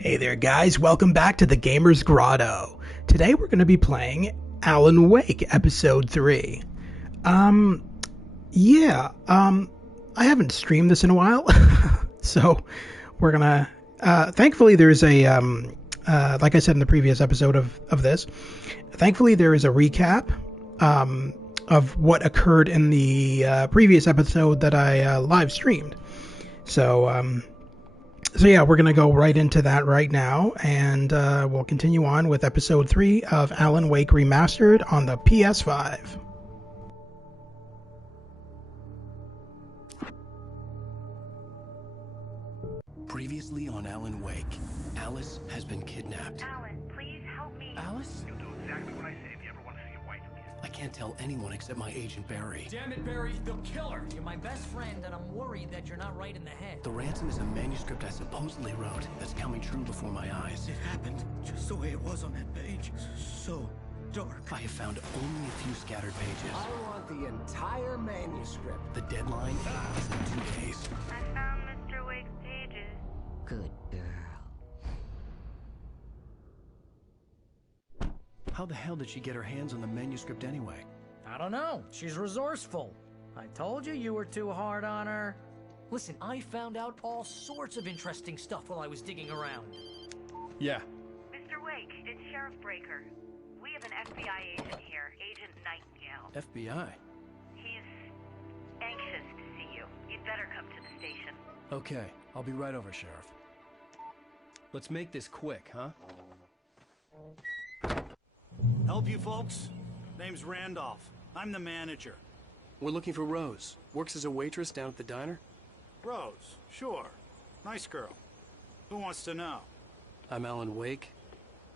Hey there guys, welcome back to the Gamer's Grotto. Today we're going to be playing Alan Wake Episode 3. I haven't streamed this in a while, so we're gonna, thankfully there's a, like I said in the previous episode of this, thankfully there is a recap, of what occurred in the, previous episode that I, live streamed. So yeah, we're going to go right into that right now, and we'll continue on with episode 3 of Alan Wake Remastered on the PS5. Previously on Alan Wake, Alice has been kidnapped. Alan, please help me. Alice? You'll do exactly what I say if you ever want to see your wife again. I can't tell anyone except my agent Barry. Damn it, Barry, they'll kill her. You're my best friend, and I'm worried that you're not right in the head. The ransom is a manuscript I supposedly wrote that's coming true before my eyes. It happened just the way it was on that page. So dark. I have found only a few scattered pages. I want the entire manuscript. The deadline is in 2 days. I found Mr. Wake's pages. Good girl. How the hell did she get her hands on the manuscript anyway? I don't know. She's resourceful. I told you you were too hard on her. Listen, I found out all sorts of interesting stuff while I was digging around. Yeah. Mr. Wake, it's Sheriff Breaker. We have an FBI agent here, Agent Nightingale. FBI? He's anxious to see you. You'd better come to the station. Okay, I'll be right over, Sheriff. Let's make this quick, huh? Help you folks? Name's Randolph. I'm the manager. We're looking for Rose. Works as a waitress down at the diner. Rose, sure. Nice girl. Who wants to know? I'm Alan Wake.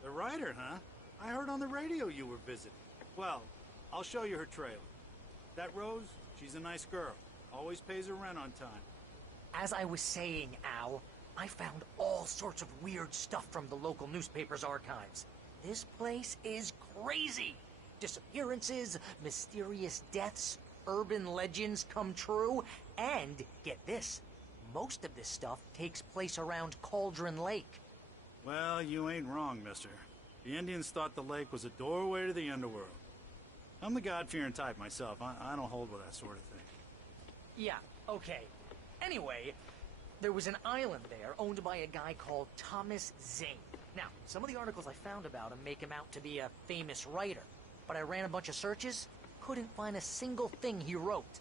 The writer, huh? I heard on the radio you were visiting. Well, I'll show you her trailer. That Rose, she's a nice girl. Always pays her rent on time. As I was saying, Al, I found all sorts of weird stuff from the local newspaper's archives. This place is crazy. Disappearances, mysterious deaths, urban legends come true, and, get this, most of this stuff takes place around Cauldron Lake. Well, you ain't wrong, mister. The Indians thought the lake was a doorway to the underworld. I'm the God-fearing type myself. I don't hold with that sort of thing. Yeah, okay. Anyway, there was an island there owned by a guy called Thomas Zane. Now, some of the articles I found about him make him out to be a famous writer, but I ran a bunch of searches, couldn't find a single thing he wrote.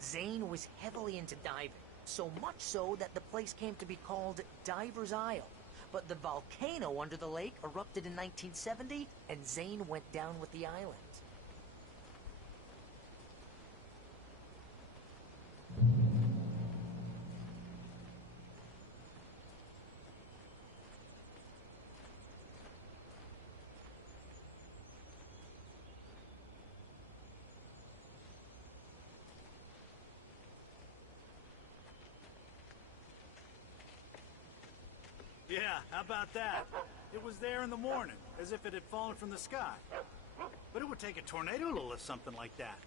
Zane was heavily into diving, so much so that the place came to be called Diver's Isle. But the volcano under the lake erupted in 1970, and Zane went down with the island. Yeah, how about that? It was there in the morning, as if it had fallen from the sky. But it would take a tornado to lift something like that.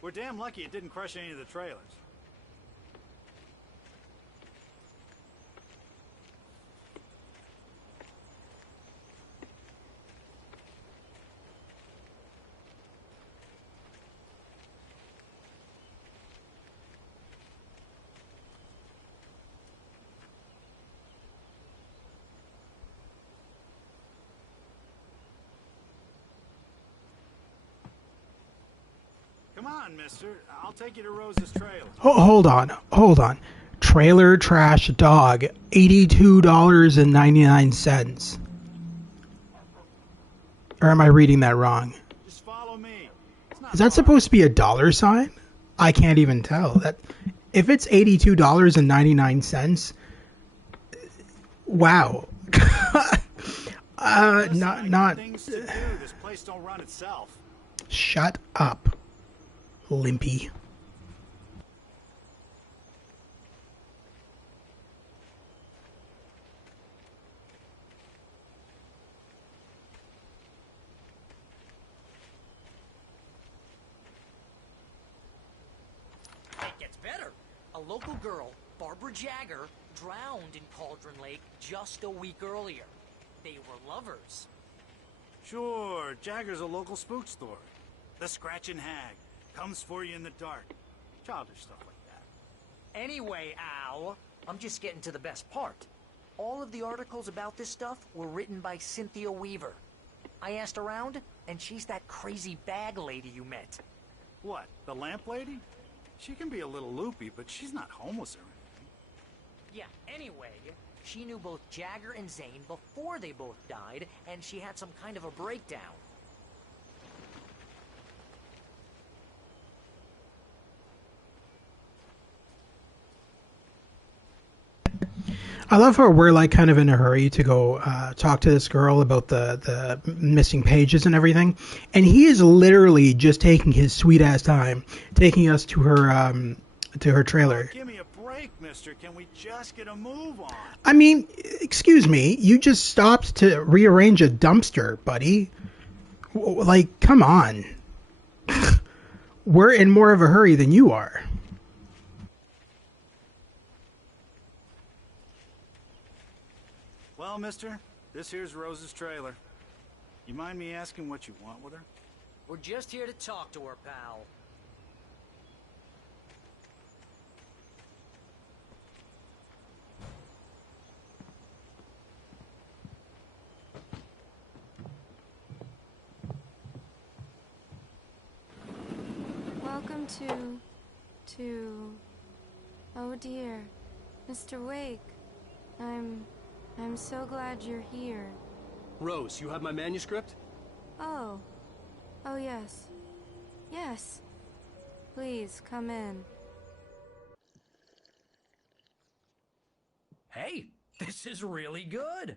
We're damn lucky it didn't crush any of the trailers. Come on, mister. I'll take you to Rose's trailer. Hold on. Trailer Trash Dog, $82.99. Or am I reading that wrong? Just follow me. Is that supposed to be a dollar sign? I can't even tell. That if it's $82.99, wow. Not. Things to do. This place don't run itself. Shut up, Limpy. It gets a local girl, Barbara Jagger, drowned in Cauldron Lake just a week earlier. They were lovers. Sure, Jagger's a local spook story. The Scratching Hag comes for you in the dark. Childish stuff like that. Anyway, Al, I'm just getting to the best part. All of the articles about this stuff were written by Cynthia Weaver. I asked around, and she's that crazy bag lady you met. What, the lamp lady? She can be a little loopy, but she's not homeless or anything. Yeah, anyway, she knew both Jagger and Zane before they both died, and she had some kind of a breakdown. I love how we're like kind of in a hurry to go talk to this girl about the missing pages and everything, and he is literally just taking his sweet ass time, taking us to her trailer. Oh, give me a break, mister. Can we just get a move on? I mean, excuse me, you just stopped to rearrange a dumpster, buddy. Like, come on. We're in more of a hurry than you are. Well, mister, this here's Rose's trailer. You mind me asking what you want with her? We're just here to talk to her, pal. Welcome to... Oh dear, Mr. Wake. I'm so glad you're here. Rose, you have my manuscript? Oh. Oh, yes. Yes. Please, come in. Hey, this is really good.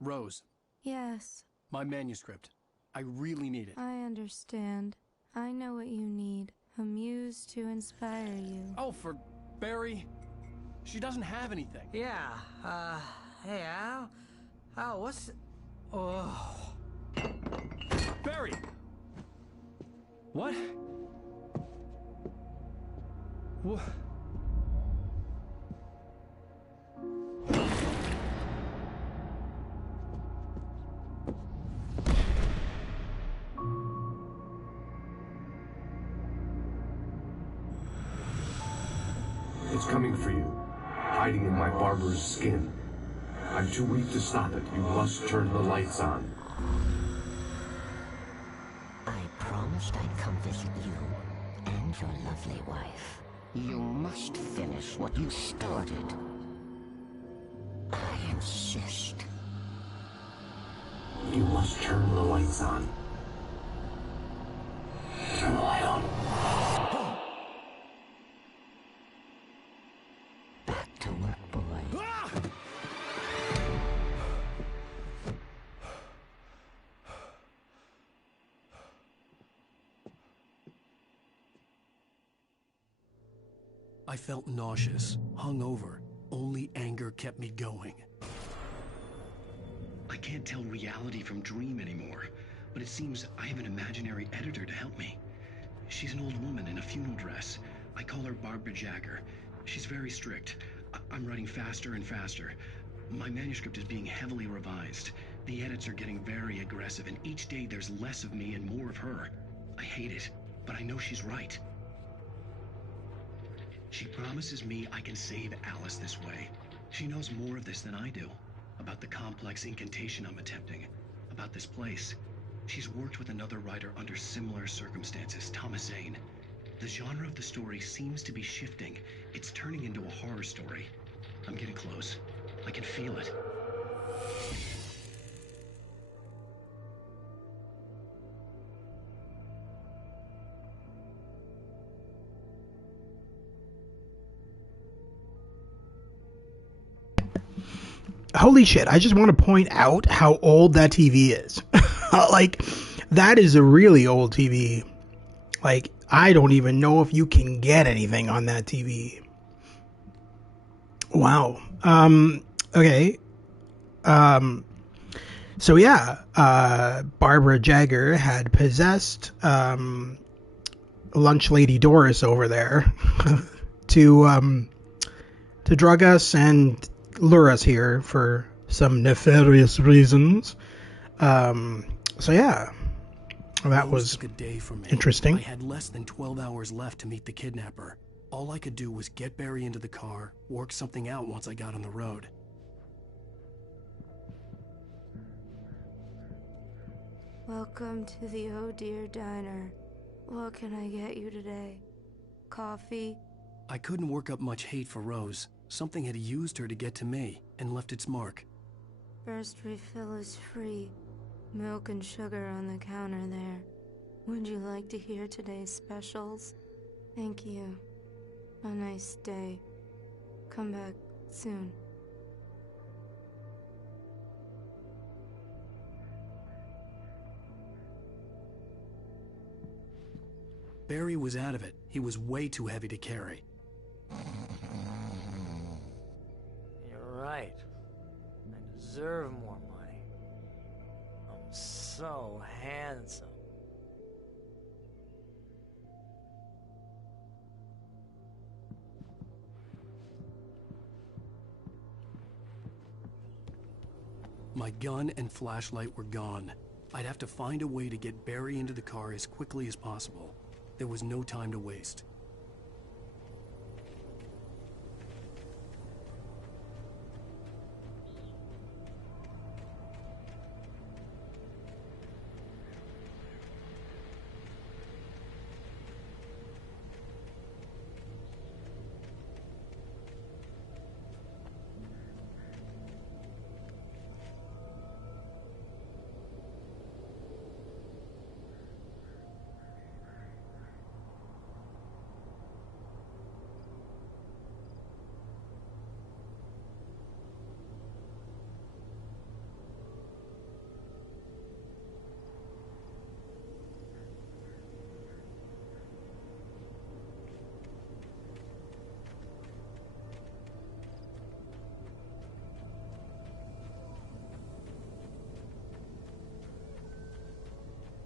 Rose, Yes, my manuscript. I really need it. I understand. I know what you need. A muse to inspire you. Oh, for Barry. She doesn't have anything. Yeah, hey, Al? Al, what's... Oh... Barry! What? What? It's coming for you, hiding in my barber's skin. I'm too weak to stop it. You must turn the lights on. I promised I'd come visit you and your lovely wife. You must finish what you started. I insist. You must turn the lights on. Turn the light on. Back to work, boy. I felt nauseous, hungover. Only anger kept me going. I can't tell reality from dream anymore, but it seems I have an imaginary editor to help me. She's an old woman in a funeral dress. I call her Barbara Jagger. She's very strict. I'm writing faster and faster. My manuscript is being heavily revised. The edits are getting very aggressive, and each day there's less of me and more of her. I hate it, but I know she's right. She promises me I can save Alice this way. She knows more of this than I do. About the complex incantation I'm attempting. About this place. She's worked with another writer under similar circumstances, Thomas Zane. The genre of the story seems to be shifting. It's turning into a horror story. I'm getting close. I can feel it. Holy shit, I just want to point out how old that TV is. Like, that is a really old TV. Like, I don't even know if you can get anything on that TV. Wow. Okay. So yeah, Barbara Jagger had possessed lunch lady Doris over there. to drug us and lure us here for some nefarious reasons. So yeah, that was took a day for me. interesting. I had less than 12 hours left to meet the kidnapper. All I could do was get Barry into the car, work something out once I got on the road. Welcome to the Oh Dear Diner. What can I get you today? Coffee? I couldn't work up much hate for Rose. Something had used her to get to me and left its mark. First refill is free. Milk and sugar on the counter there. Would you like to hear today's specials? Thank you. A nice day. Come back soon. Barry was out of it. He was way too heavy to carry. You're right. I deserve more money. I'm so handsome. My gun and flashlight were gone. I'd have to find a way to get Barry into the car as quickly as possible. There was no time to waste.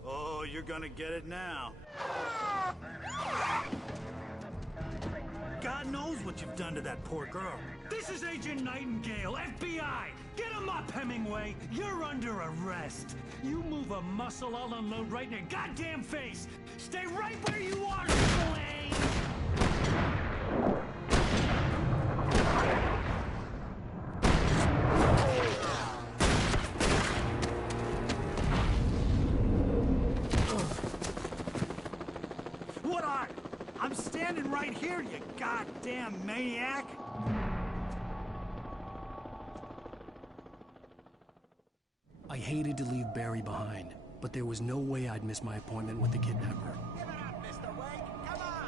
Oh, you're gonna get it now. God knows what you've done to that poor girl. This is Agent Nightingale, FBI! Get him up, Hemingway! You're under arrest! You move a muscle, I'll unload right in your goddamn face! Stay right where you are, Slade! What are? I'm standing right here, you goddamn maniac! I hated to leave Barry behind, but there was no way I'd miss my appointment with the kidnapper. Give it up, Mr. Wake! Come on!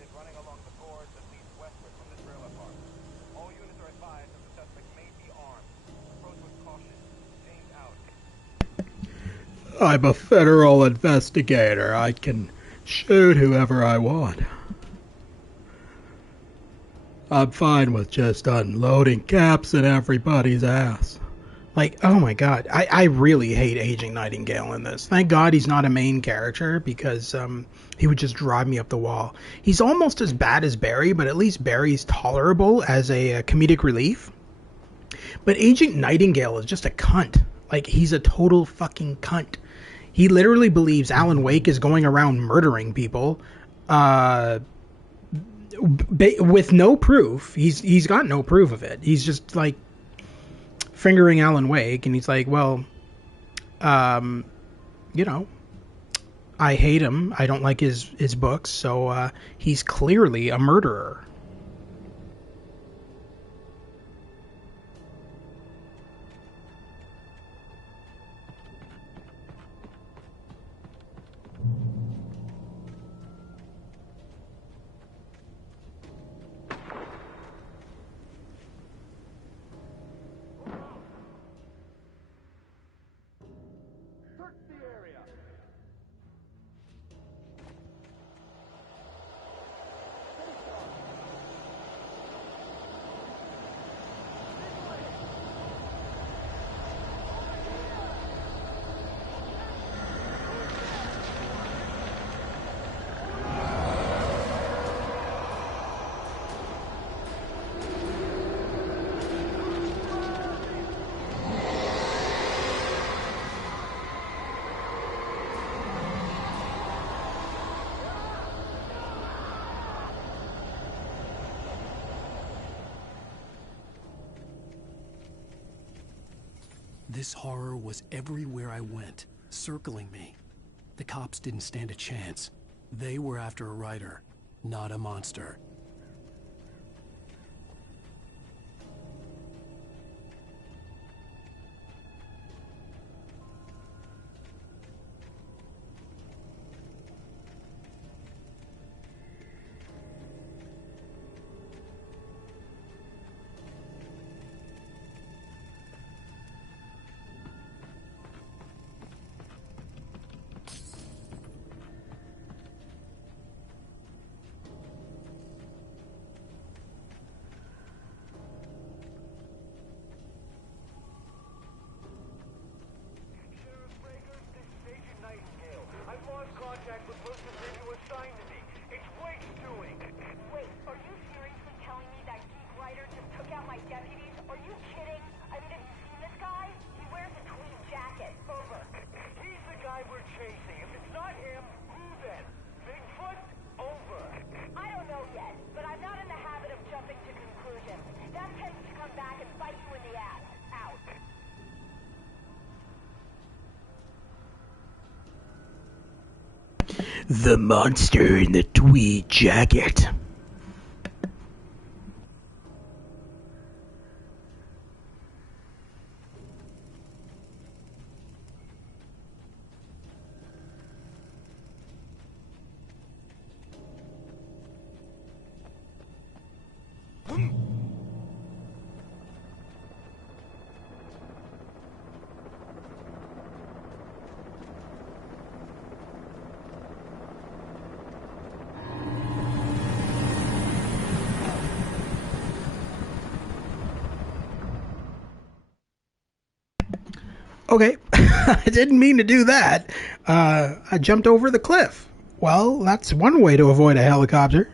sighted running along the gorge that leads westward from the trailer park. All units are advised that the suspect may be armed. Approach with caution. James out. I'm a federal investigator. I can shoot whoever I want. I'm fine with just unloading caps in everybody's ass. Like, oh my god, I really hate Agent Nightingale in this. Thank God he's not a main character, because he would just drive me up the wall. He's almost as bad as Barry, but at least Barry's tolerable as a comedic relief. But Agent Nightingale is just a cunt. Like, he's a total fucking cunt. He literally believes Alan Wake is going around murdering people, with no proof. He's got no proof of it. He's just like fingering Alan Wake, and he's like, well, you know, I hate him. I don't like his books, so he's clearly a murderer. This horror was everywhere I went, circling me. The cops didn't stand a chance. They were after a writer, not a monster. The monster in the tweed jacket. Okay, I didn't mean to do that. I jumped over the cliff. Well, that's one way to avoid a helicopter.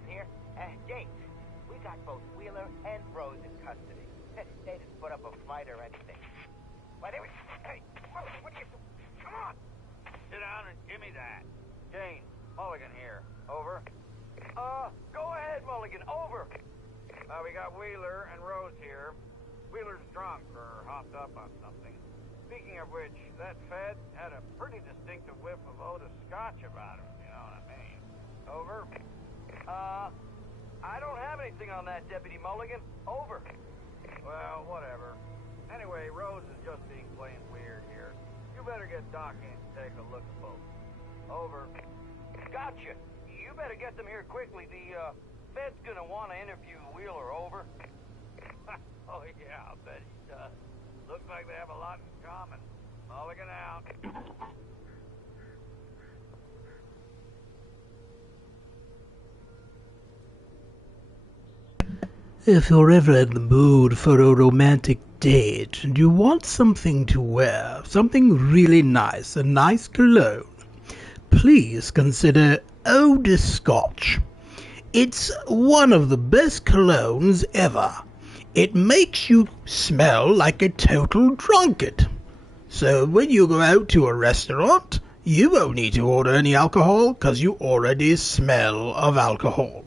Barnes here. Jake, we got both Wheeler and Rose in custody. They didn't put up a fight or anything. Why, they were... Hey, what are you... Come on! Sit down and give me that. Jane, Mulligan here. Over. Go ahead, Mulligan. Over. We got Wheeler and Rose here. Wheeler's drunk or hopped up on something. Speaking of which, that Fed had a pretty distinctive whiff of Otis Scotch about him, you know what I mean? Over. I don't have anything on that, Deputy Mulligan. Over. Well, whatever. Anyway, Rose is just being plain weird here. You better get Doc in to take a look at both. Over. Gotcha. You better get them here quickly. The Fed's gonna want to interview Wheeler. Over. Oh yeah, I'll bet he does. Looks like they have a lot in common. Mulligan out. If you're ever in the mood for a romantic date and you want something to wear, something really nice, a nice cologne, please consider Otis Scotch. It's one of the best colognes ever. It makes you smell like a total drunkard. So when you go out to a restaurant, you won't need to order any alcohol because you already smell of alcohol.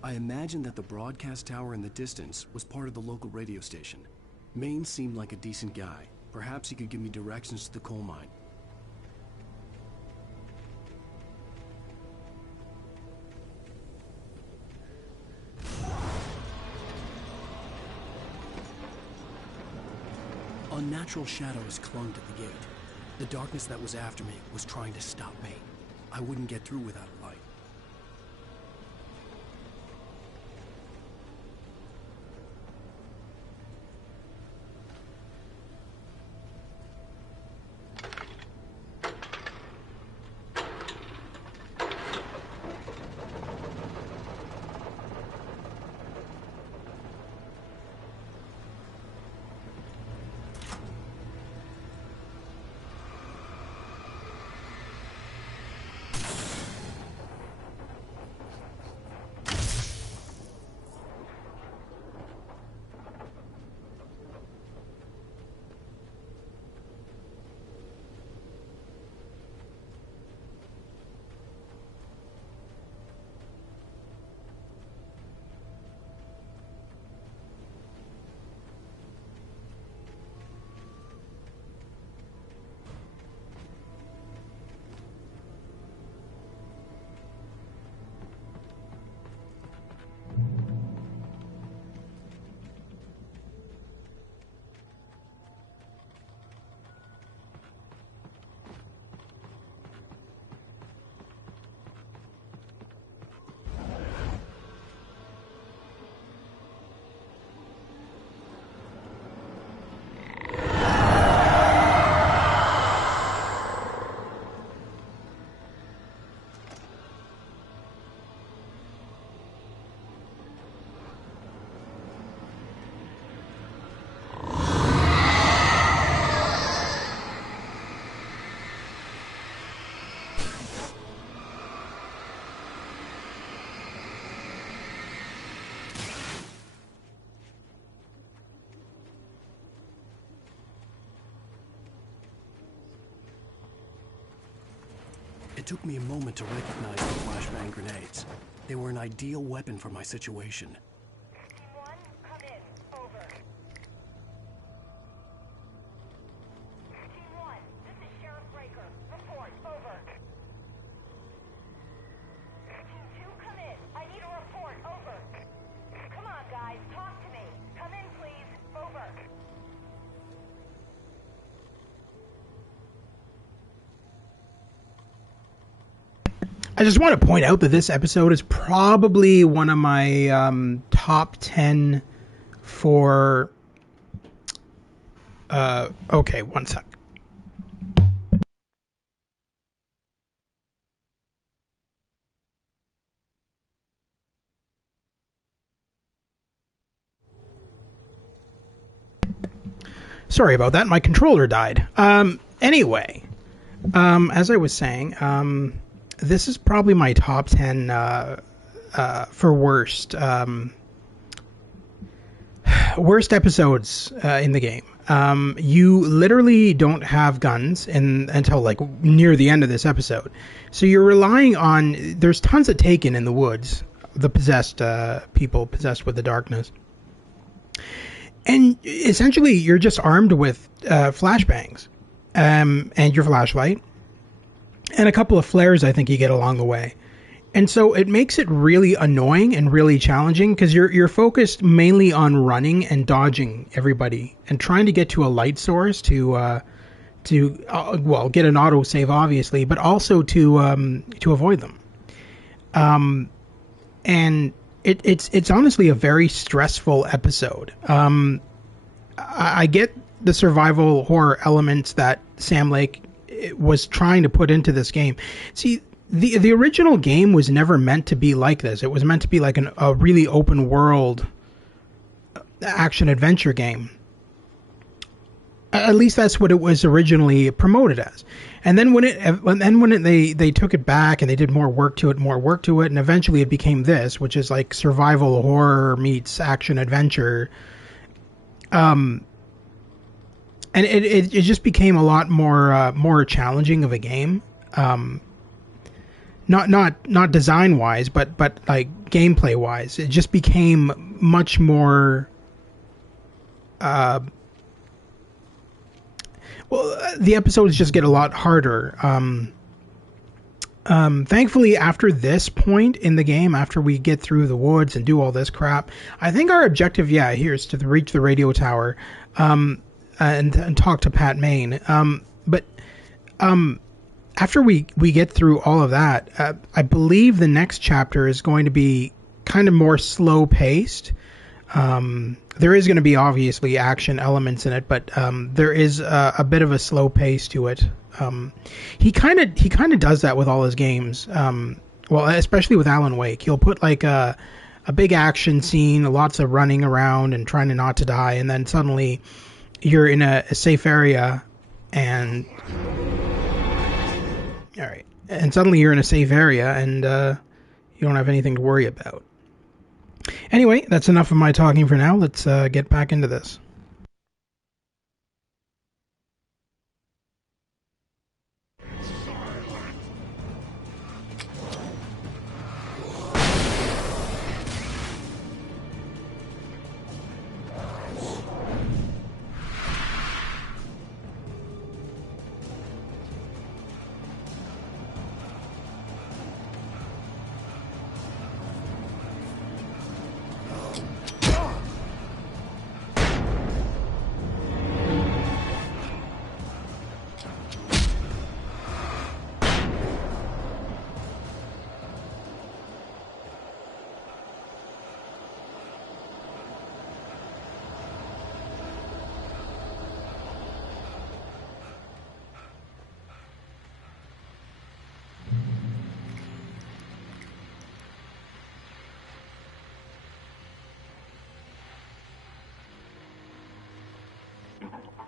I imagined that the broadcast tower in the distance was part of the local radio station. Maine seemed like a decent guy. Perhaps he could give me directions to the coal mine. Unnatural shadows clung to the gate. The darkness that was after me was trying to stop me. I wouldn't get through without a light. It took me a moment to recognize the flashbang grenades. They were an ideal weapon for my situation. Team 1, come in. Over. Team 1, this is Sheriff Breaker. Report. Over. Team 2, come in. I need a report. Over. Come on, guys. Talk to me. Come in, please. Over. I just want to point out that this episode is probably one of my top 10 for... okay, one sec. Sorry about that. My controller died. Anyway, as I was saying, this is probably my top 10 for worst episodes in the game. You literally don't have guns until like near the end of this episode. So you're relying on, there's tons of Taken in the woods, the possessed people possessed with the darkness. And essentially you're just armed with flashbangs and your flashlight and a couple of flares I think you get along the way. And so it makes it really annoying and really challenging because you're focused mainly on running and dodging everybody and trying to get to a light source to get an autosave obviously, but also to avoid them. And it's honestly a very stressful episode. I get the survival horror elements that Sam Lake was trying to put into this game. See, the original game was never meant to be like this. It was meant to be like a really open world action adventure game. At least that's what it was originally promoted as. And then when they took it back and they did more work to it, and eventually it became this, which is like survival horror meets action adventure. And it just became a lot more challenging of a game. Not design wise, but like gameplay wise, it just became much more. The episodes just get a lot harder. Thankfully, after this point in the game, after we get through the woods and do all this crap, I think our objective, here, is to reach the radio tower, and talk to Pat Main. But after we get through all of that, I believe the next chapter is going to be kind of more slow paced. There is going to be obviously action elements in it, but there is a bit of a slow pace to it. He kind of does that with all his games. Well, especially with Alan Wake, he'll put like a big action scene, lots of running around and trying not to die, and then suddenly you're in a safe area, and suddenly you're in a safe area, and you don't have anything to worry about. Anyway, that's enough of my talking for now. Let's get back into this.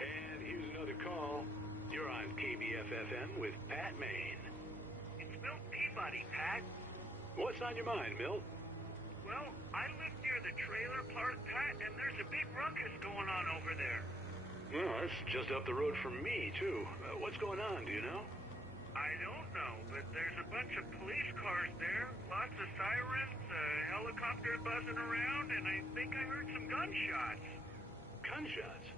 And here's another call. You're on KBFFM with Pat Main. It's Milt Peabody, Pat. What's on your mind, Milt? Well, I live near the trailer park, Pat, and there's a big ruckus going on over there. Well, that's just up the road from me, too. What's going on, do you know? I don't know, but there's a bunch of police cars there, lots of sirens, a helicopter buzzing around, and I think I heard some gunshots. Gunshots?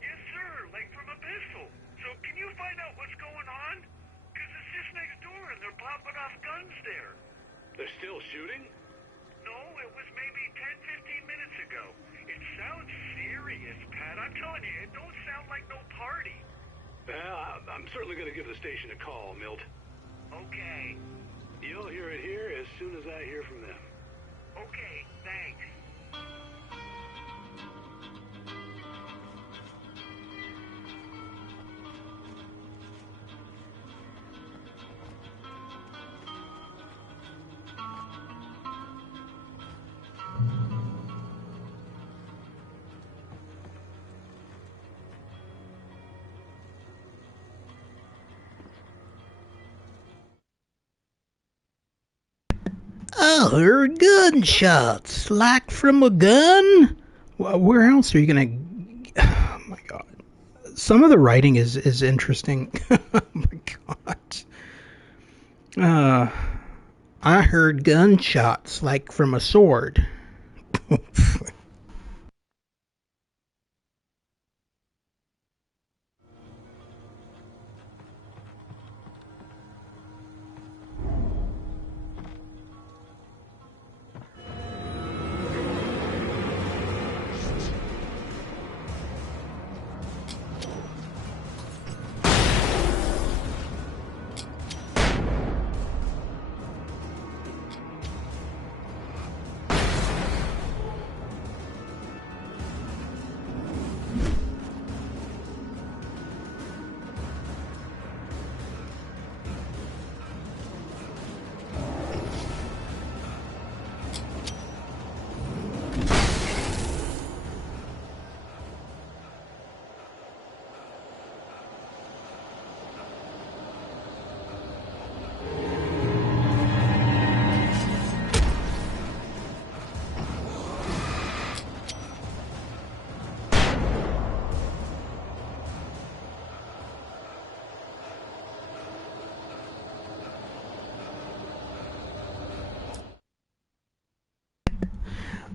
Yes, sir, like from a pistol. So can you find out what's going on? Because it's just next door and they're popping off guns there. They're still shooting? No, it was maybe 10, 15 minutes ago. It sounds serious, Pat. I'm telling you, it don't sound like no party. Well, I'm certainly going to give the station a call, Milt. Okay. You'll hear it here as soon as I hear from them. Okay, thanks. I heard gunshots, like from a gun. Where else are you gonna? Oh my god! Some of the writing is interesting. Oh my god! I heard gunshots, like from a sword.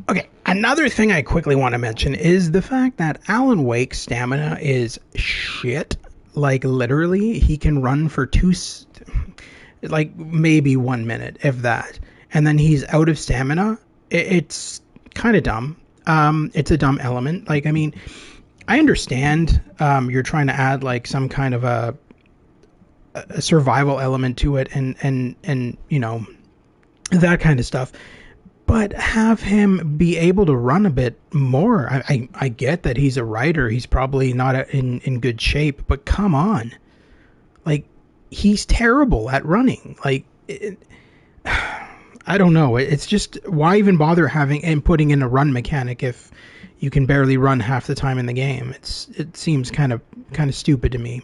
Okay, another thing I quickly want to mention is the fact that Alan Wake's stamina is shit. Like, literally, he can run for like, maybe 1 minute, if that. And then he's out of stamina. It's kind of dumb. It's a dumb element. Like, I mean, I understand you're trying to add, like, some kind of a survival element to it and you know, that kind of stuff. But have him be able to run a bit more. I get that he's a writer. He's probably not in good shape. But come on. Like, he's terrible at running. Like, I don't know. It's just, why even bother having and putting in a run mechanic if you can barely run half the time in the game? It seems kind of stupid to me.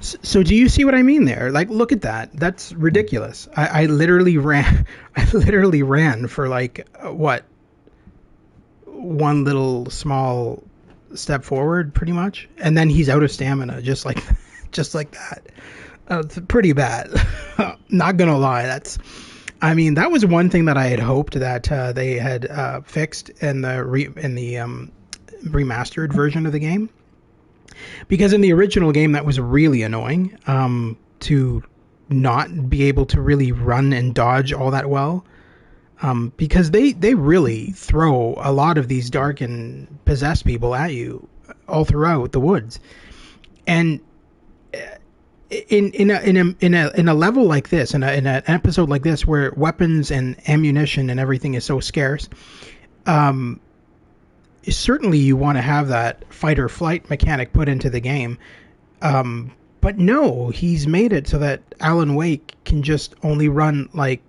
So do you see what I mean there? Like, look at that. That's ridiculous. I literally ran. I literally ran for like what? One little small step forward, pretty much, and then he's out of stamina, just like that. It's pretty bad. Not gonna lie. I mean, that was one thing that I had hoped that they had fixed in the remastered version of the game. Because in the original game, that was really annoying, to not be able to really run and dodge all that well. Because they really throw a lot of these dark and possessed people at you all throughout the woods. And in a level like this, in an episode like this, where weapons and ammunition and everything is so scarce, certainly you want to have that fight or flight mechanic put into the game. But no, he's made it so that Alan Wake can just only run like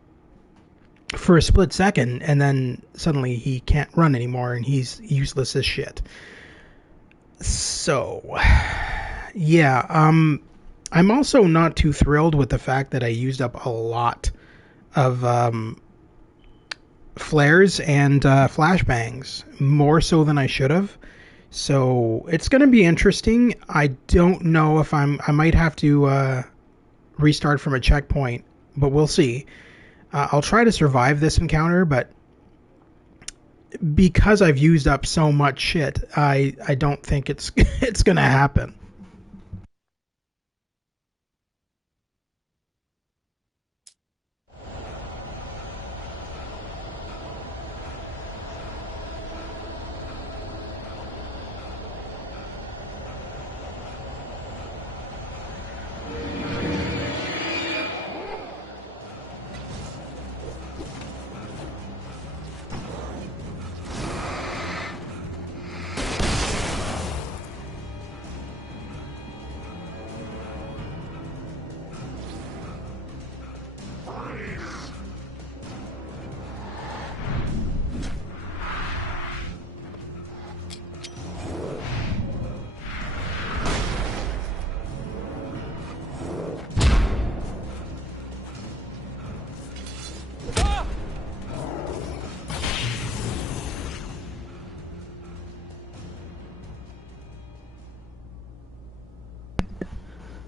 for a split second, and then suddenly he can't run anymore and he's useless as shit. So, yeah, I'm also not too thrilled with the fact that I used up a lot of flares and flashbangs, more so than I should have. So it's going to be interesting. I don't know if I might have to restart from a checkpoint, but we'll see. I'll try to survive this encounter, but because I've used up so much shit, I don't think it's it's going to happen.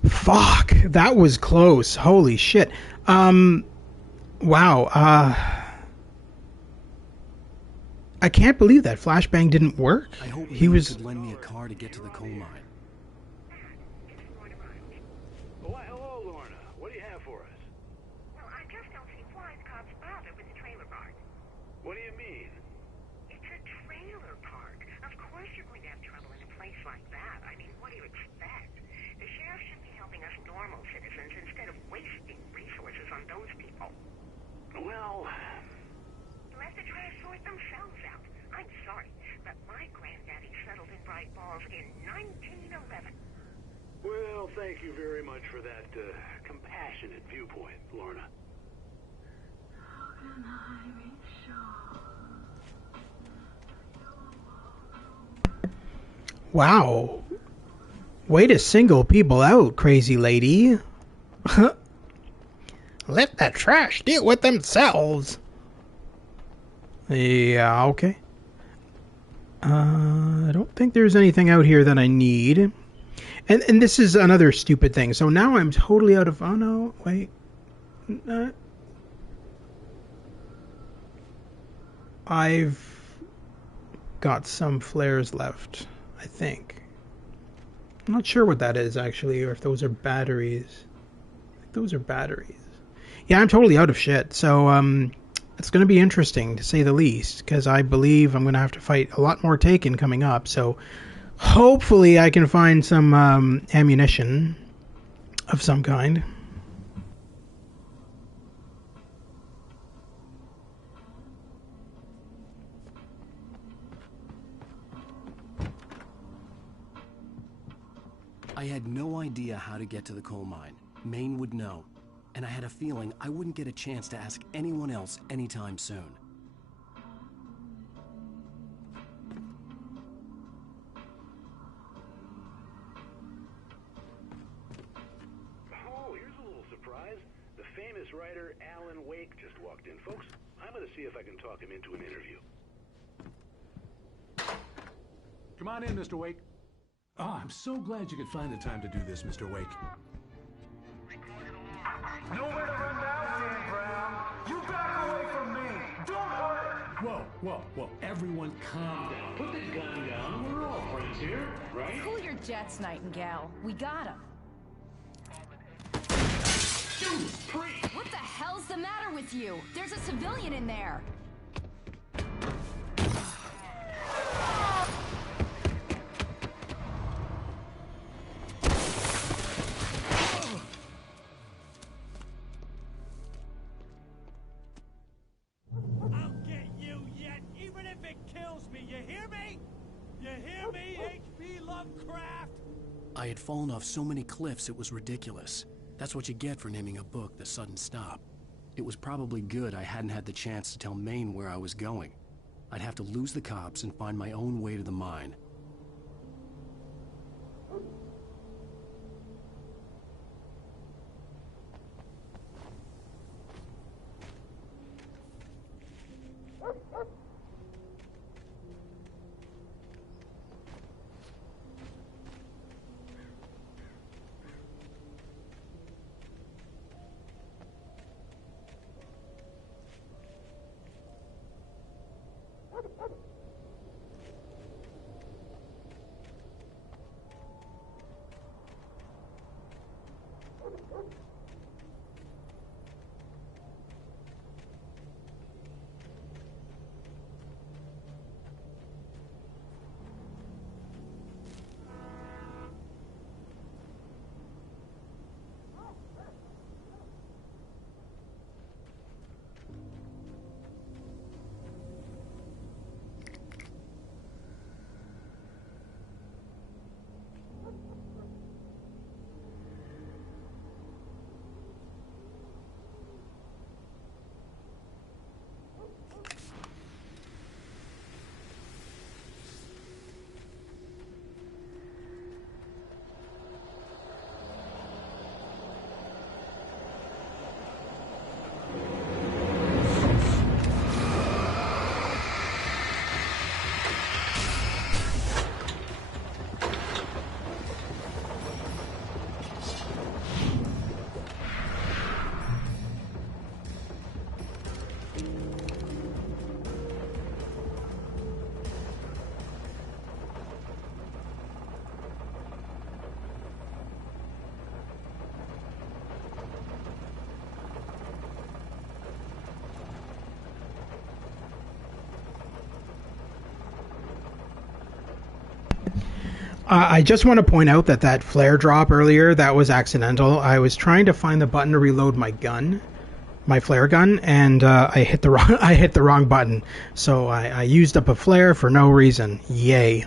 Fuck, that was close. Holy shit. Wow. I can't believe that flashbang didn't work. I hope he was could lend me a car to get to the coal mine. Why, hello, Lorna. What do you have for us? Well, I just don't see why the cops bother with the trailer park. What do you mean? It's a trailer park. Of course you're going to have trouble in a place like that. I mean, what do you expect? The sheriff should be helping us normal citizens instead of wasting resources on those people. Well, Let the trash sort themselves out. I'm sorry, but my granddaddy settled in Bright Falls in 1911. well, thank you very much for that compassionate viewpoint, Lorna. wow. Way to single people out, crazy lady. Let that trash deal with themselves. Yeah, okay. I don't think there's anything out here that I need. And this is another stupid thing. So now I'm totally out of... Oh, no. Wait. I've got some flares left, I think. I'm not sure what that is, actually, or if those are batteries. I think those are batteries. Yeah, I'm totally out of shit. So, it's going to be interesting, to say the least, because I believe I'm going to have to fight a lot more Taken coming up. So, hopefully I can find some ammunition of some kind. I had no idea how to get to the coal mine. Maine would know. And I had a feeling I wouldn't get a chance to ask anyone else anytime soon. Oh, here's a little surprise. The famous writer Alan Wake just walked in. Folks, I'm going to see if I can talk him into an interview. Come on in, Mr. Wake. Oh, I'm so glad you could find the time to do this, Mr. Wake. Nowhere to run now, Dan Brown. You back away from me. Don't hurt. Whoa, whoa, whoa. Everyone calm down. Put the gun down. We're all friends here, right? Cool your jets, Nightingale. We got him. What the hell's the matter with you? There's a civilian in there. I'll get you yet, even if it kills me. You hear me? You hear me, H.P. Lovecraft? I had fallen off so many cliffs it was ridiculous. That's what you get for naming a book The Sudden Stop. It was probably good I hadn't had the chance to tell Maine where I was going. I'd have to lose the cops and find my own way to the mine. I just want to point out that that flare drop earlier, that was accidental. I was trying to find the button to reload my gun, my flare gun, and I hit the wrong button. So I used up a flare for no reason. Yay.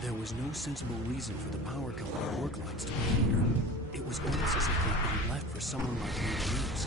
There was no sensible reason for the power company work lights to be here. It was almost as if they'd been left for someone like me to use.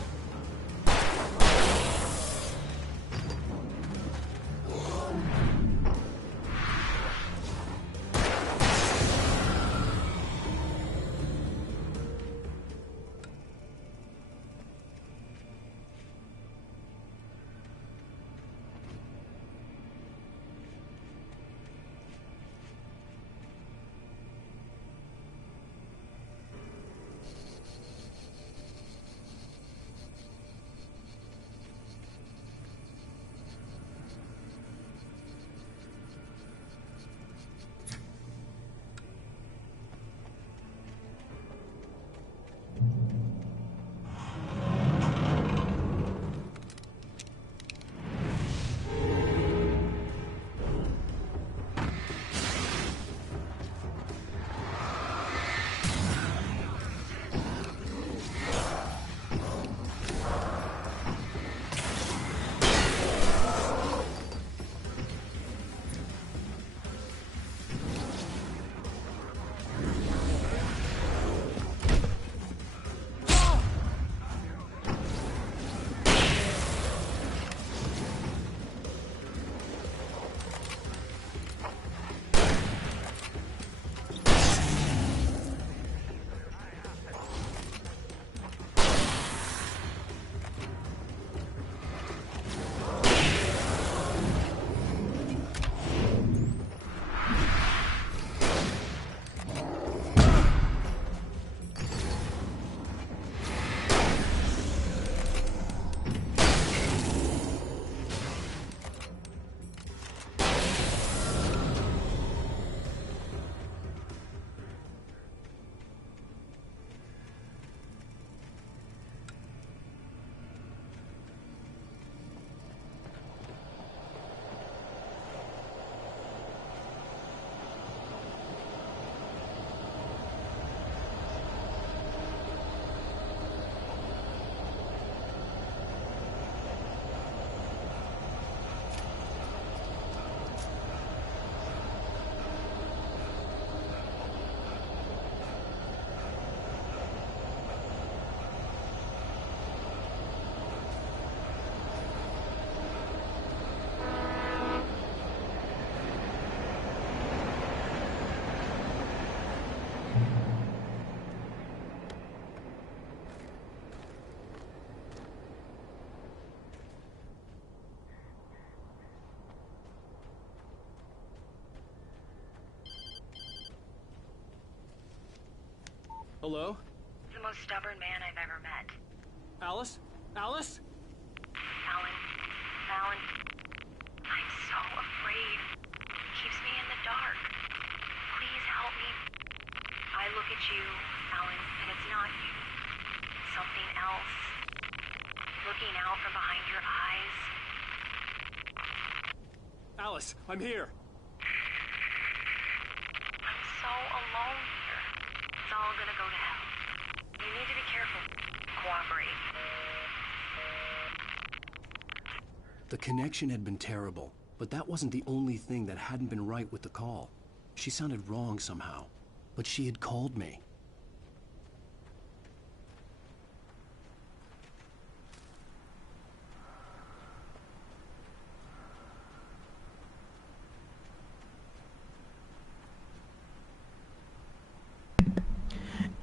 Hello? The most stubborn man I've ever met. Alice? Alice? Alan. Alan. I'm so afraid. It keeps me in the dark. Please help me. I look at you, Alan, and it's not you. Something else. Looking out from behind your eyes. Alice, I'm here. I'm so alone here. It's all gonna go to hell. You need to be careful. Cooperate. The connection had been terrible, but that wasn't the only thing that hadn't been right with the call. She sounded wrong somehow, but she had called me.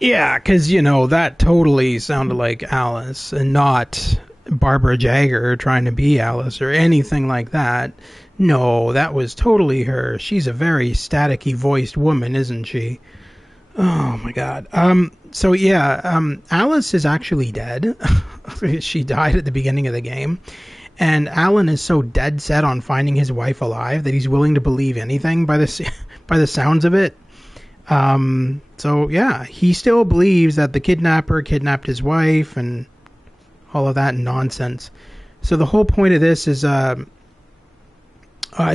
Yeah, because, you know, that totally sounded like Alice and not Barbara Jagger trying to be Alice or anything like that. No, that was totally her. She's a very staticky voiced woman, isn't she? Oh my god. So yeah, Alice is actually dead. She died at the beginning of the game. And Alan is so dead set on finding his wife alive that he's willing to believe anything by the sounds of it. So yeah, he still believes that the kidnapper kidnapped his wife and all of that nonsense. So the whole point of this is, I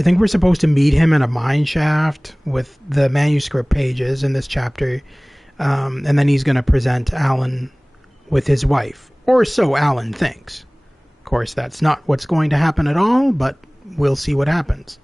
think we're supposed to meet him in a mine shaft with the manuscript pages in this chapter, and then he's going to present Alan with his wife, or so Alan thinks. Of course, that's not what's going to happen at all, but we'll see what happens.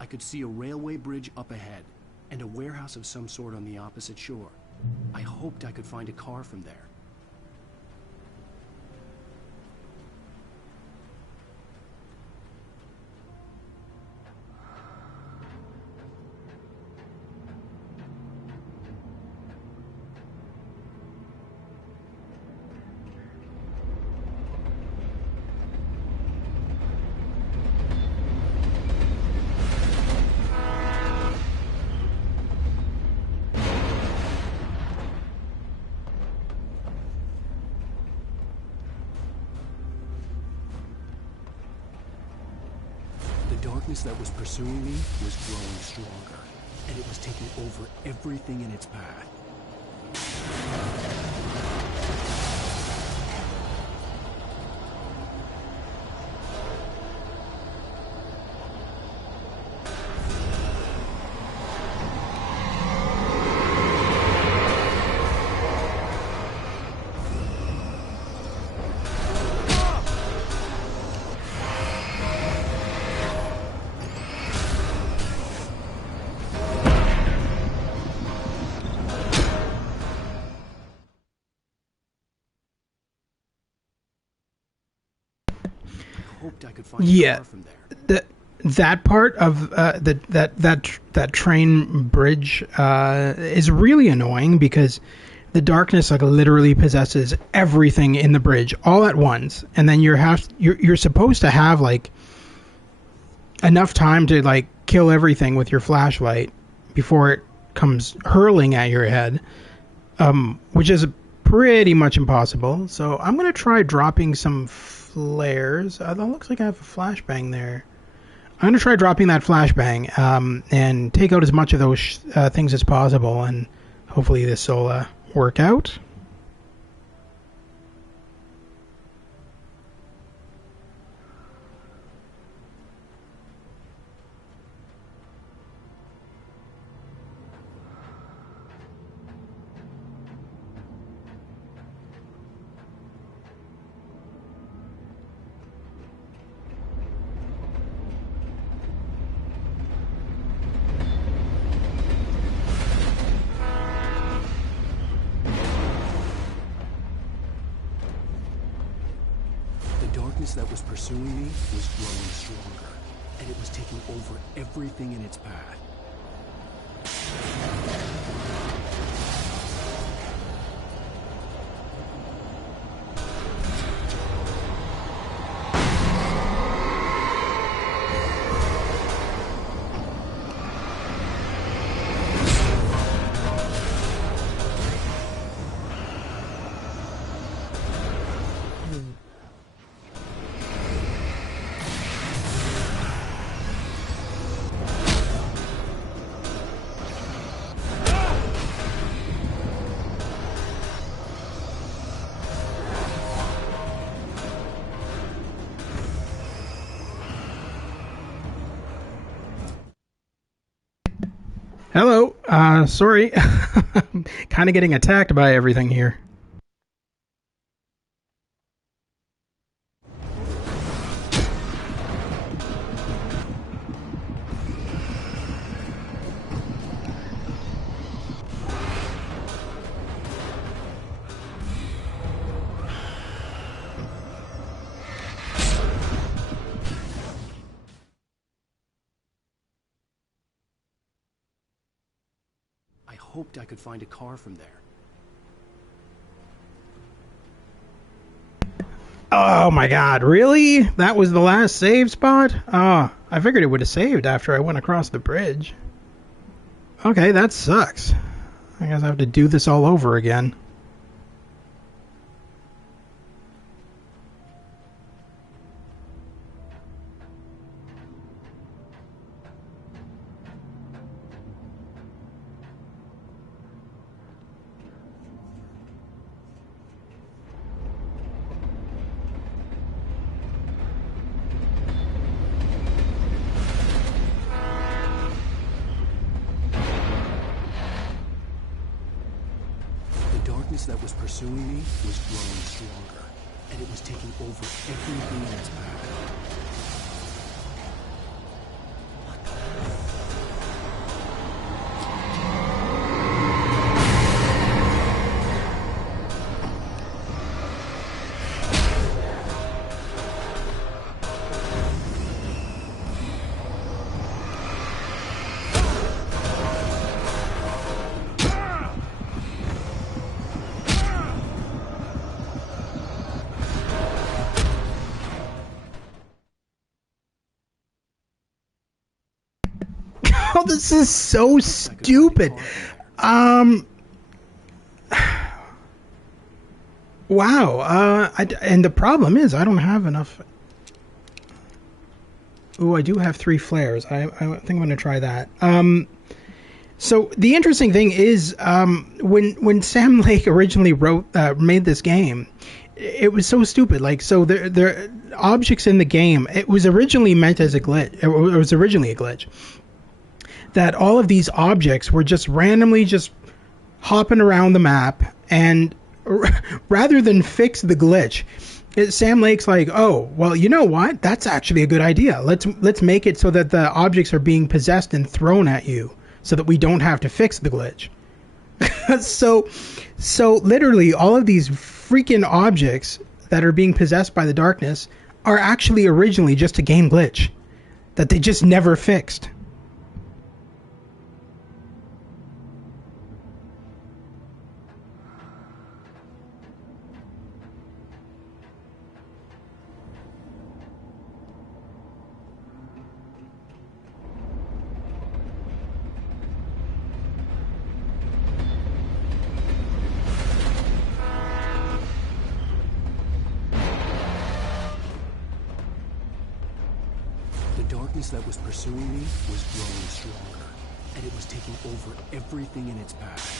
I could see a railway bridge up ahead, and a warehouse of some sort on the opposite shore. I hoped I could find a car from there. The darkness that was pursuing me was growing stronger, and it was taking over everything in its path. hoped I could find a Yeah, car from there. that part of that train bridge is really annoying because the darkness like literally possesses everything in the bridge all at once, and then you're supposed to have like enough time to like kill everything with your flashlight before it comes hurling at your head, which is pretty much impossible. So I'm gonna try dropping some flares. It looks like I have a flashbang there. I'm gonna try dropping that flashbang and take out as much of those things as possible, and hopefully this will work out. That was pursuing me was growing stronger, and it was taking over everything in its path. Hello, sorry. Kind of getting attacked by everything here. Hoped I could find a car from there. Oh my god, really? That was the last save spot? Oh, I figured it would have saved after I went across the bridge. Okay, that sucks. I guess I have to do this all over again. That was pursuing me was growing stronger, and it was taking over everything in its path. Oh, this is so stupid. Wow. And the problem is I don't have enough. Ooh, I do have 3 flares. I think I'm going to try that. So the interesting thing is, when Sam Lake originally made this game, it was so stupid. Like, so there objects in the game. It was originally meant as a glitch. It was originally a glitch. That all of these objects were just randomly just hopping around the map, and rather than fix the glitch, Sam Lake's like, oh, well, you know what? That's actually a good idea. Let's make it so that the objects are being possessed and thrown at you, so that we don't have to fix the glitch. So literally all of these freaking objects that are being possessed by the darkness are actually originally just a game glitch that they just never fixed. The darkness that was pursuing me was growing stronger, and it was taking over everything in its path.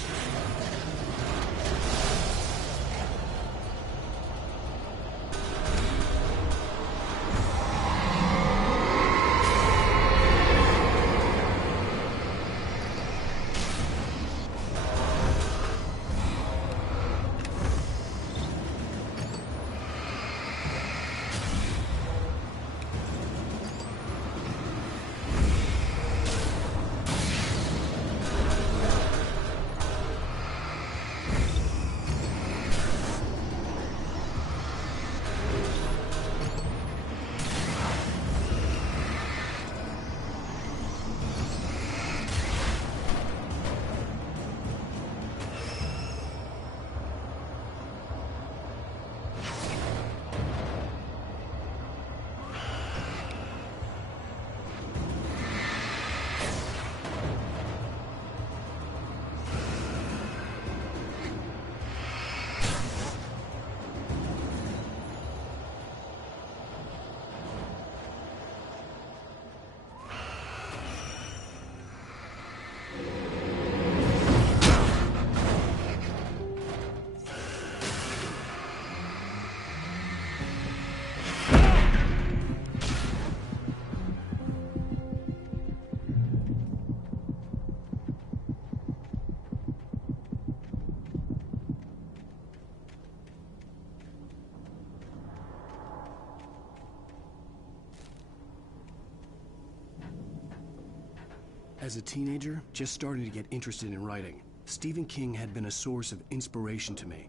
As a teenager, just starting to get interested in writing, Stephen King had been a source of inspiration to me.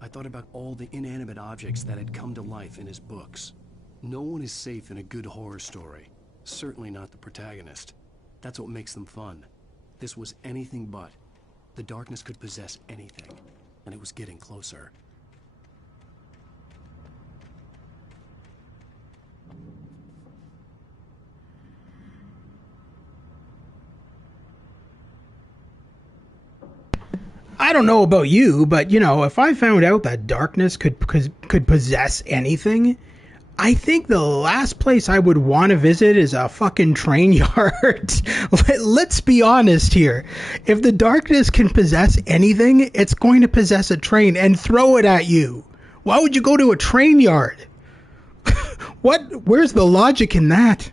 I thought about all the inanimate objects that had come to life in his books. No one is safe in a good horror story. Certainly not the protagonist. That's what makes them fun. This was anything but. The darkness could possess anything, and it was getting closer. I don't know about you, but, you know, if I found out that darkness could possess anything, I think the last place I would want to visit is a fucking train yard. Let's be honest here. If the darkness can possess anything, it's going to possess a train and throw it at you. Why would you go to a train yard? Where's the logic in that?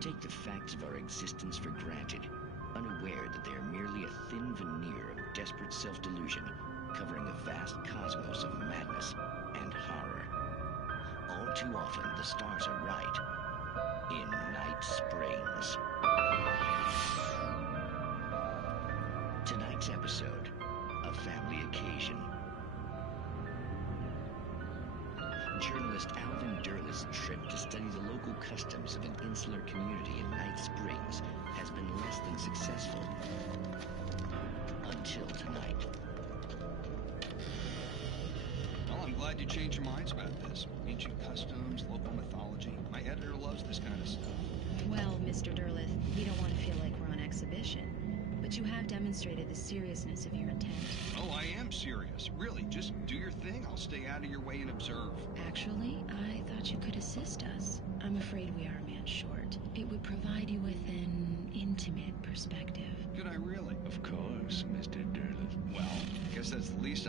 take the facts of our existence for granted, unaware that they are merely a thin veneer of desperate self-delusion covering a vast cosmos of madness and horror. All too often, the stars are right. In Night Springs. Tonight's episode, a family occasion. Journalist Alvin Durleth's trip to study the local customs of an insular community in Night Springs has been less than successful. Until tonight. Well, I'm glad you changed your minds about this. Ancient customs, local mythology. My editor loves this kind of stuff. Well, Mr. Durleth, we don't want to feel like we're on exhibition. But you have demonstrated the seriousness of your intent. Oh, I am serious. Really, just do your thing. I'll stay out of your way and observe. Actually, I thought you could assist us. I'm afraid we are a man short. It would provide you with an intimate perspective. Could I really? Of course, Mr. Durleth. Well, I guess that's the least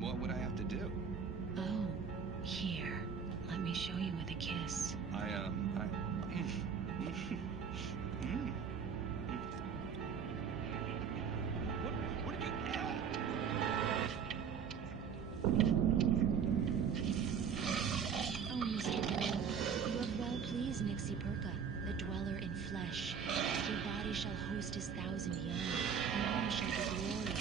What would I have to do? Oh, here. Let me show you with a kiss. What did you... Oh, Mr. Durleth, you have well pleased Nixie Perka, the dweller in flesh. Your body shall host his 1,000 young, and all shall be glory.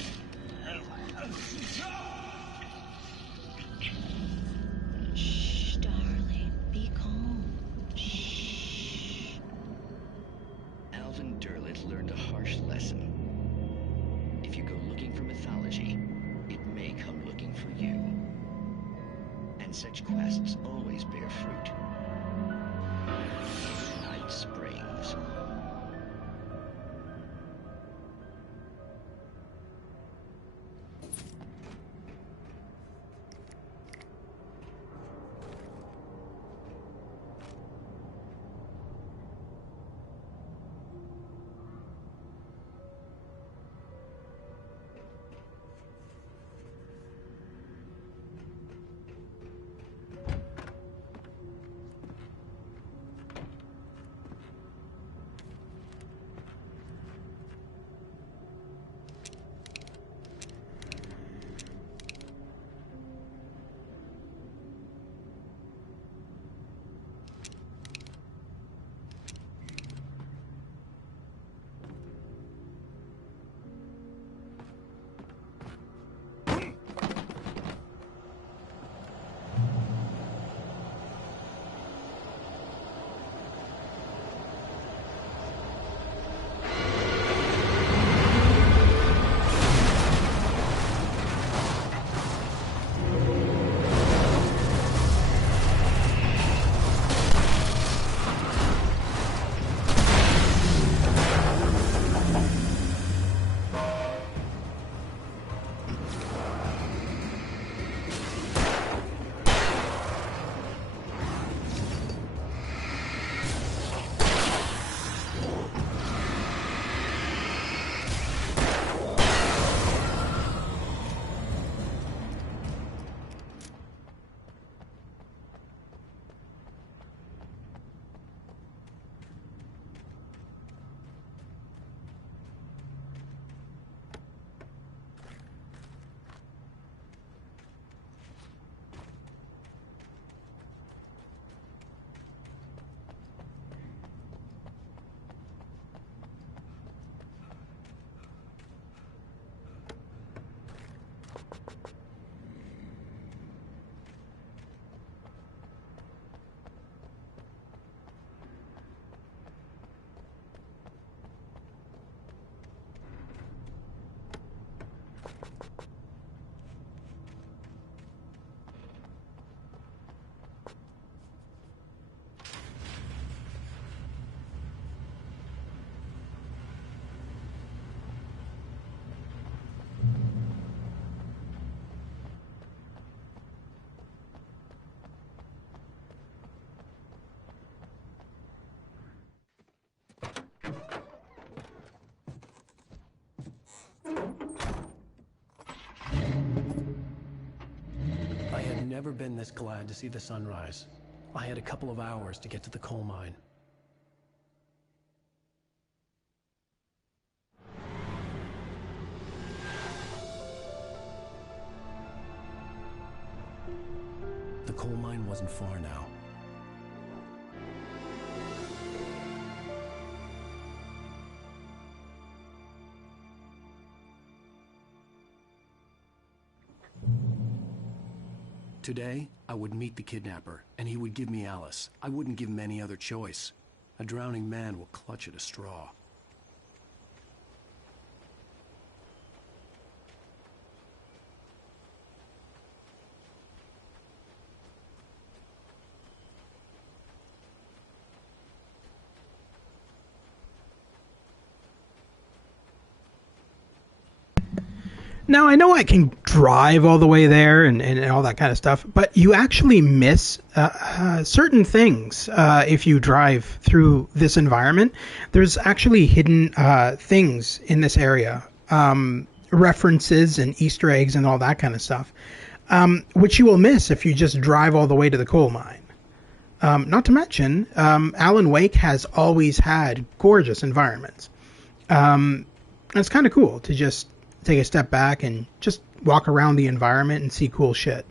Shh, darling, be calm. Shh. Alvin Durleth learned a harsh lesson. If you go looking for mythology, it may come looking for you. And such quests always bear fruit. Night Springs. Never been this glad to see the sunrise. I had a couple of hours to get to the coal mine. coal mine wasn't far now. Today, I would meet the kidnapper, and he would give me Alice. I wouldn't give him any other choice. A drowning man will clutch at a straw. Now, I know I can drive all the way there and all that kind of stuff, but you actually miss certain things if you drive through this environment. There's actually hidden things in this area, references and Easter eggs and all that kind of stuff, which you will miss if you just drive all the way to the coal mine. Not to mention, Alan Wake has always had gorgeous environments. It's kind of cool to just take a step back and just walk around the environment and see cool shit.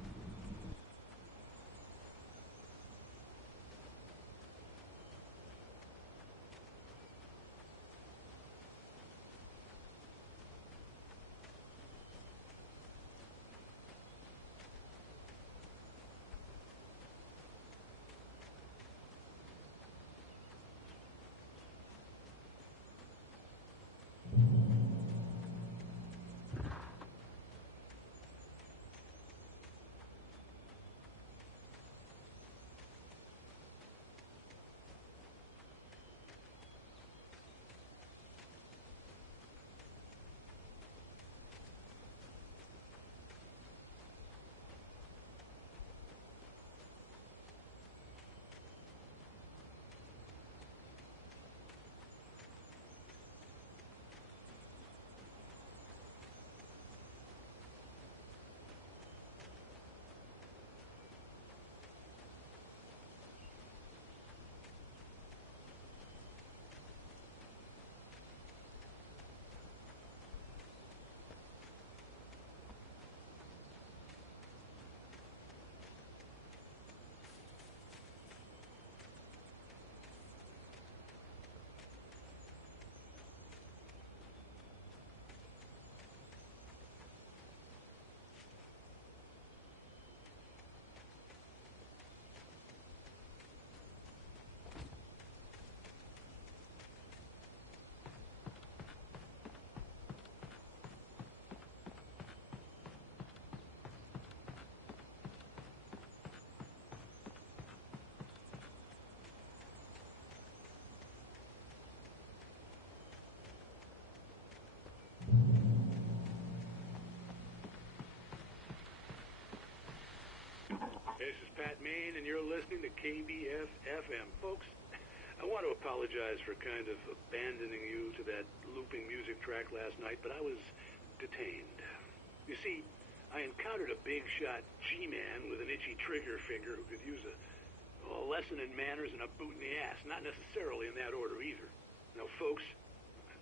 This is Pat Main, and you're listening to KBF FM. Folks, I want to apologize for kind of abandoning you to that looping music track last night, but I was detained. You see, I encountered a big shot G-man with an itchy trigger finger who could use a lesson in manners and a boot in the ass. Not necessarily in that order either. Now, folks,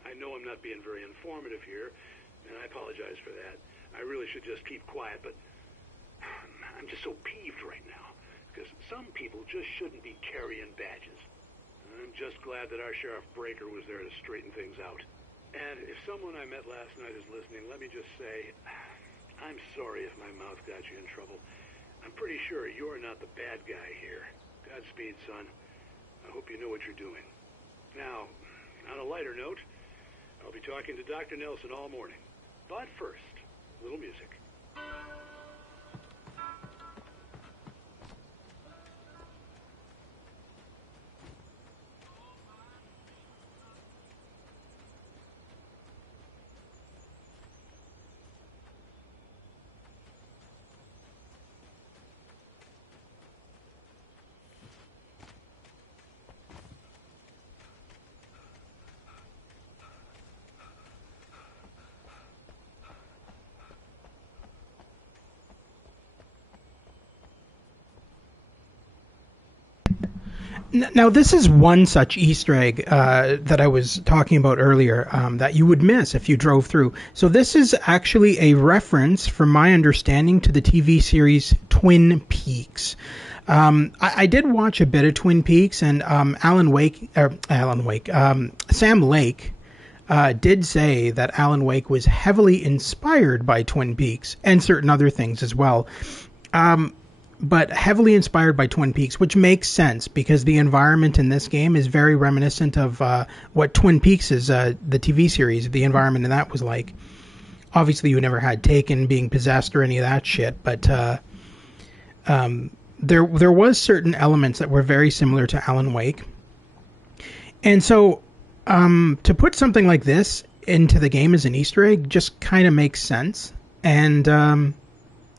I know I'm not being very informative here, and I apologize for that. I really should just keep quiet, but I'm just so peeved right now, because some people just shouldn't be carrying badges. I'm just glad that our Sheriff Breaker was there to straighten things out. And if someone I met last night is listening, let me just say, I'm sorry if my mouth got you in trouble. I'm pretty sure you're not the bad guy here. Godspeed, son. I hope you know what you're doing. Now, on a lighter note, I'll be talking to Dr. Nelson all morning. But first, a little music. Now, this is one such Easter egg that I was talking about earlier that you would miss if you drove through. So this is actually a reference, from my understanding, to the TV series Twin Peaks. I did watch a bit of Twin Peaks, and Sam Lake did say that Alan Wake was heavily inspired by Twin Peaks and certain other things as well. But heavily inspired by Twin Peaks, which makes sense because the environment in this game is very reminiscent of what Twin Peaks is, the TV series, the environment in that was like. Obviously, you never had Taken being possessed or any of that shit, but there was certain elements that were very similar to Alan Wake. And so to put something like this into the game as an Easter egg just kind of makes sense. And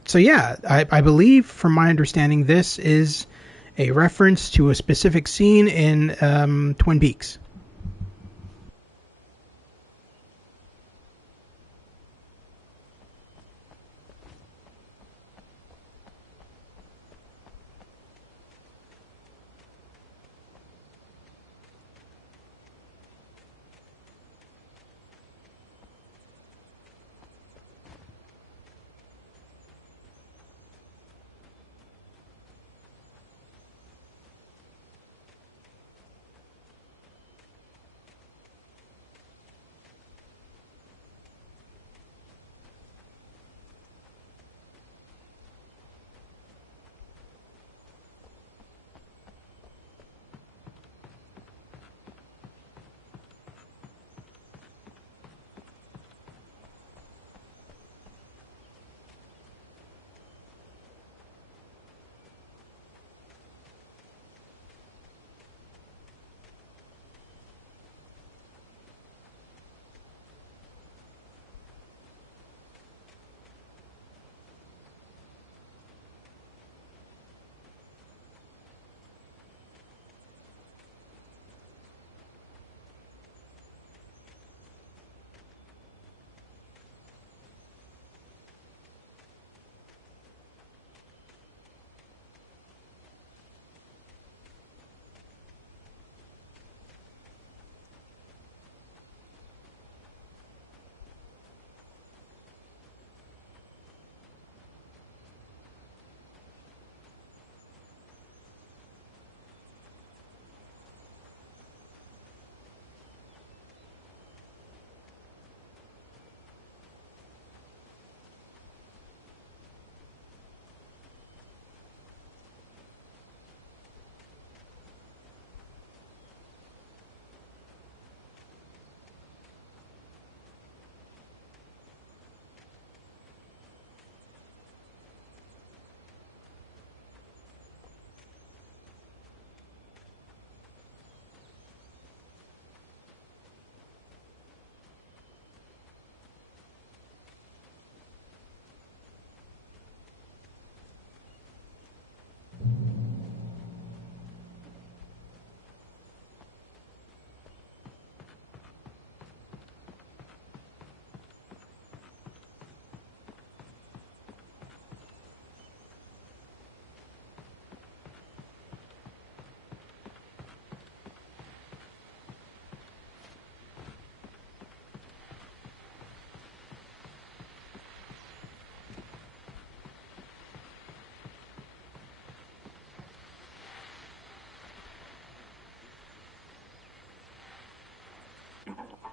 so yeah, I believe, from my understanding, this is a reference to a specific scene in Twin Peaks.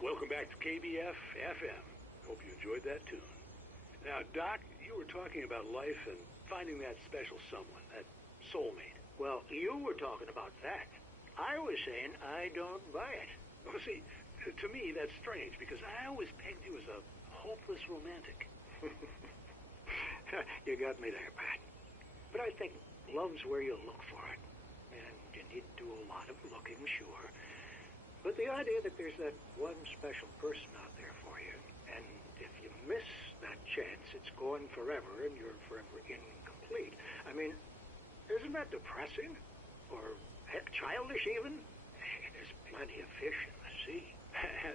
Welcome back to KBF FM. Hope you enjoyed that tune. Now, Doc, you were talking about life and finding that special someone, that soulmate. Well, you were talking about that. I was saying I don't buy it. Well, see, to me, that's strange, because I always pegged you as a hopeless romantic. You got me there, Pat. But I think love's where you look for it. And you need to do a lot of looking, sure. But the idea that there's that one special person out there for you, and if you miss that chance, it's gone forever, and you're forever incomplete. I mean, isn't that depressing? Or, heck, childish even? There's plenty of fish in the sea.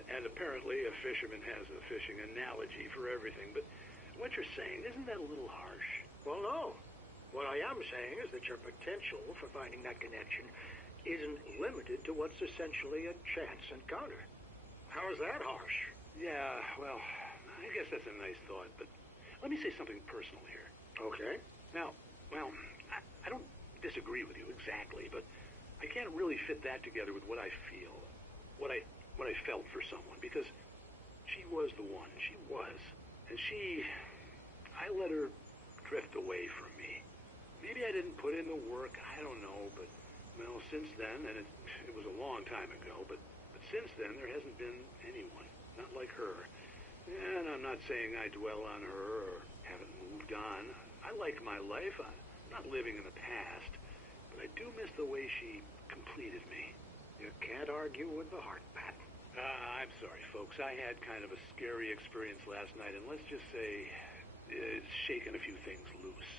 And apparently a fisherman has a fishing analogy for everything, but what you're saying, isn't that a little harsh? Well, no. What I am saying is that your potential for finding that connection isn't limited to what's essentially a chance encounter. How is that harsh? Yeah, well, I guess that's a nice thought, but let me say something personal here. Okay. Now, well, I don't disagree with you exactly, but I can't really fit that together with what I feel, what I felt for someone, because she was the one. She was. And I let her drift away from me. Maybe I didn't put in the work, I don't know, but, well, since then, and it was a long time ago, but since then, there hasn't been anyone, not like her. And I'm not saying I dwell on her or haven't moved on. I like my life. I'm not living in the past, but I do miss the way she completed me. You can't argue with the heart, Pat. I'm sorry, folks. I had kind of a scary experience last night, and let's just say it's shaken a few things loose.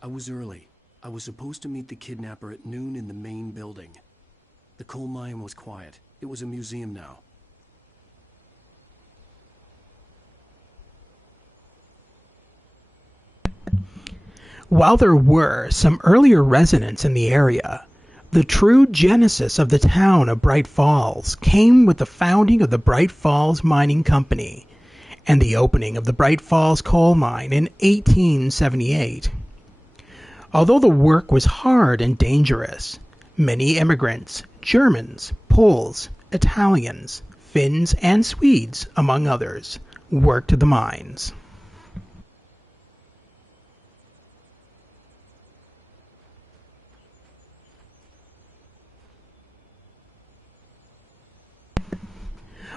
I was early. I was supposed to meet the kidnapper at noon in the main building. The coal mine was quiet. It was a museum now. While there were some earlier residents in the area, the true genesis of the town of Bright Falls came with the founding of the Bright Falls Mining Company and the opening of the Bright Falls coal mine in 1878. Although the work was hard and dangerous, many immigrants, Germans, Poles, Italians, Finns, and Swedes, among others, worked the mines.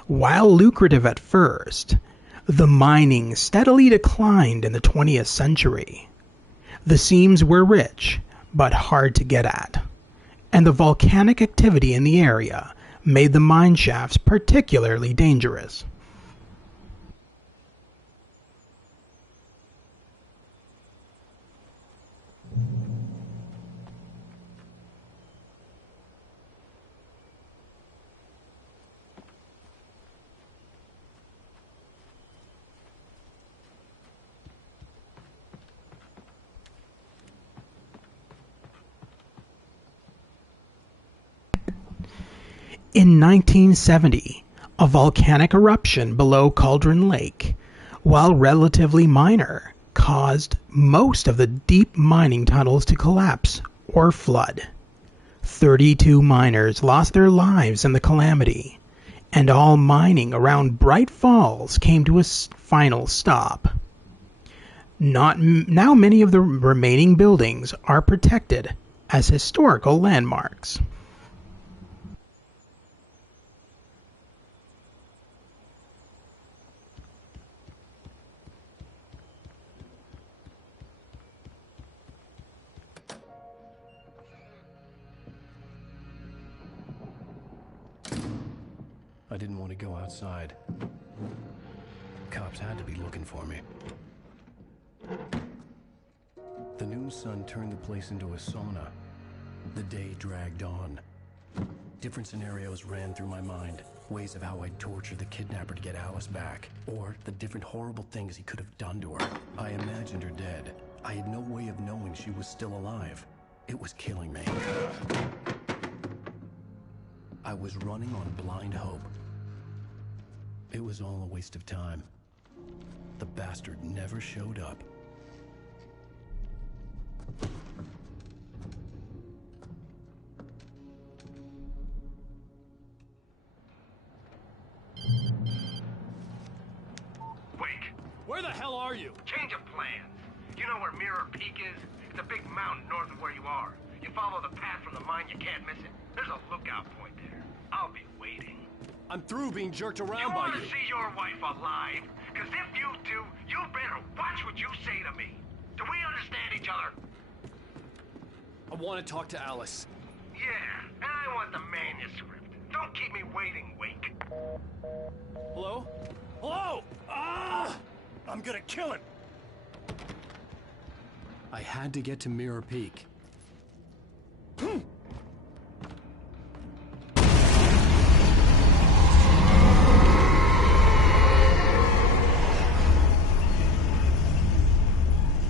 While lucrative at first, the mining steadily declined in the 20th century. The seams were rich, but hard to get at, and the volcanic activity in the area made the mine shafts particularly dangerous. In 1970, a volcanic eruption below Cauldron Lake, while relatively minor, caused most of the deep mining tunnels to collapse or flood. 32 miners lost their lives in the calamity, and all mining around Bright Falls came to a final stop. Now many of the remaining buildings are protected as historical landmarks. I didn't want to go outside. Cops had to be looking for me. The noon sun turned the place into a sauna. The day dragged on. Different scenarios ran through my mind. Ways of how I'd torture the kidnapper to get Alice back. Or the different horrible things he could have done to her. I imagined her dead. I had no way of knowing she was still alive. It was killing me. I was running on blind hope. It was all a waste of time. The bastard never showed up. Wake! Where the hell are you? Change of plans. You know where Mirror Peak is? It's a big mountain north of where you are. You follow the path from the mine, you can't miss it. There's a lookout point there. I'll be waiting. I'm through being jerked around You by want you. to see your wife alive? Because if you do, you better watch what you say to me. Do we understand each other? I want to talk to Alice. Yeah, and I want the manuscript. Don't keep me waiting, Wake. Hello? Hello! Ah! I'm gonna kill him! I had to get to Mirror Peak.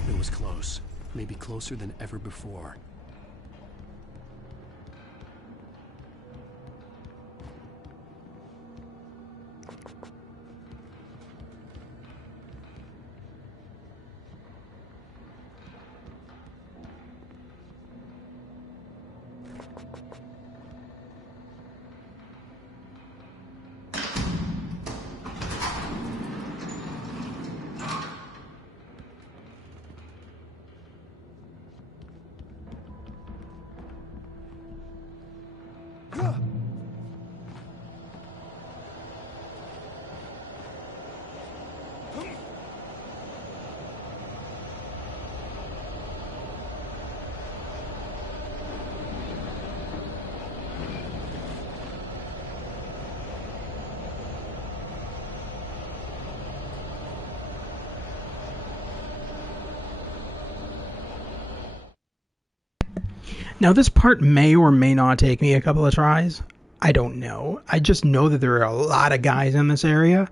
It was close. Maybe closer than ever before. Now, this part may or may not take me a couple of tries. I don't know. I just know that there are a lot of guys in this area.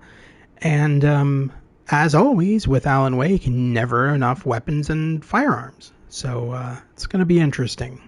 And as always, with Alan Wake, never enough weapons and firearms. So it's going to be interesting.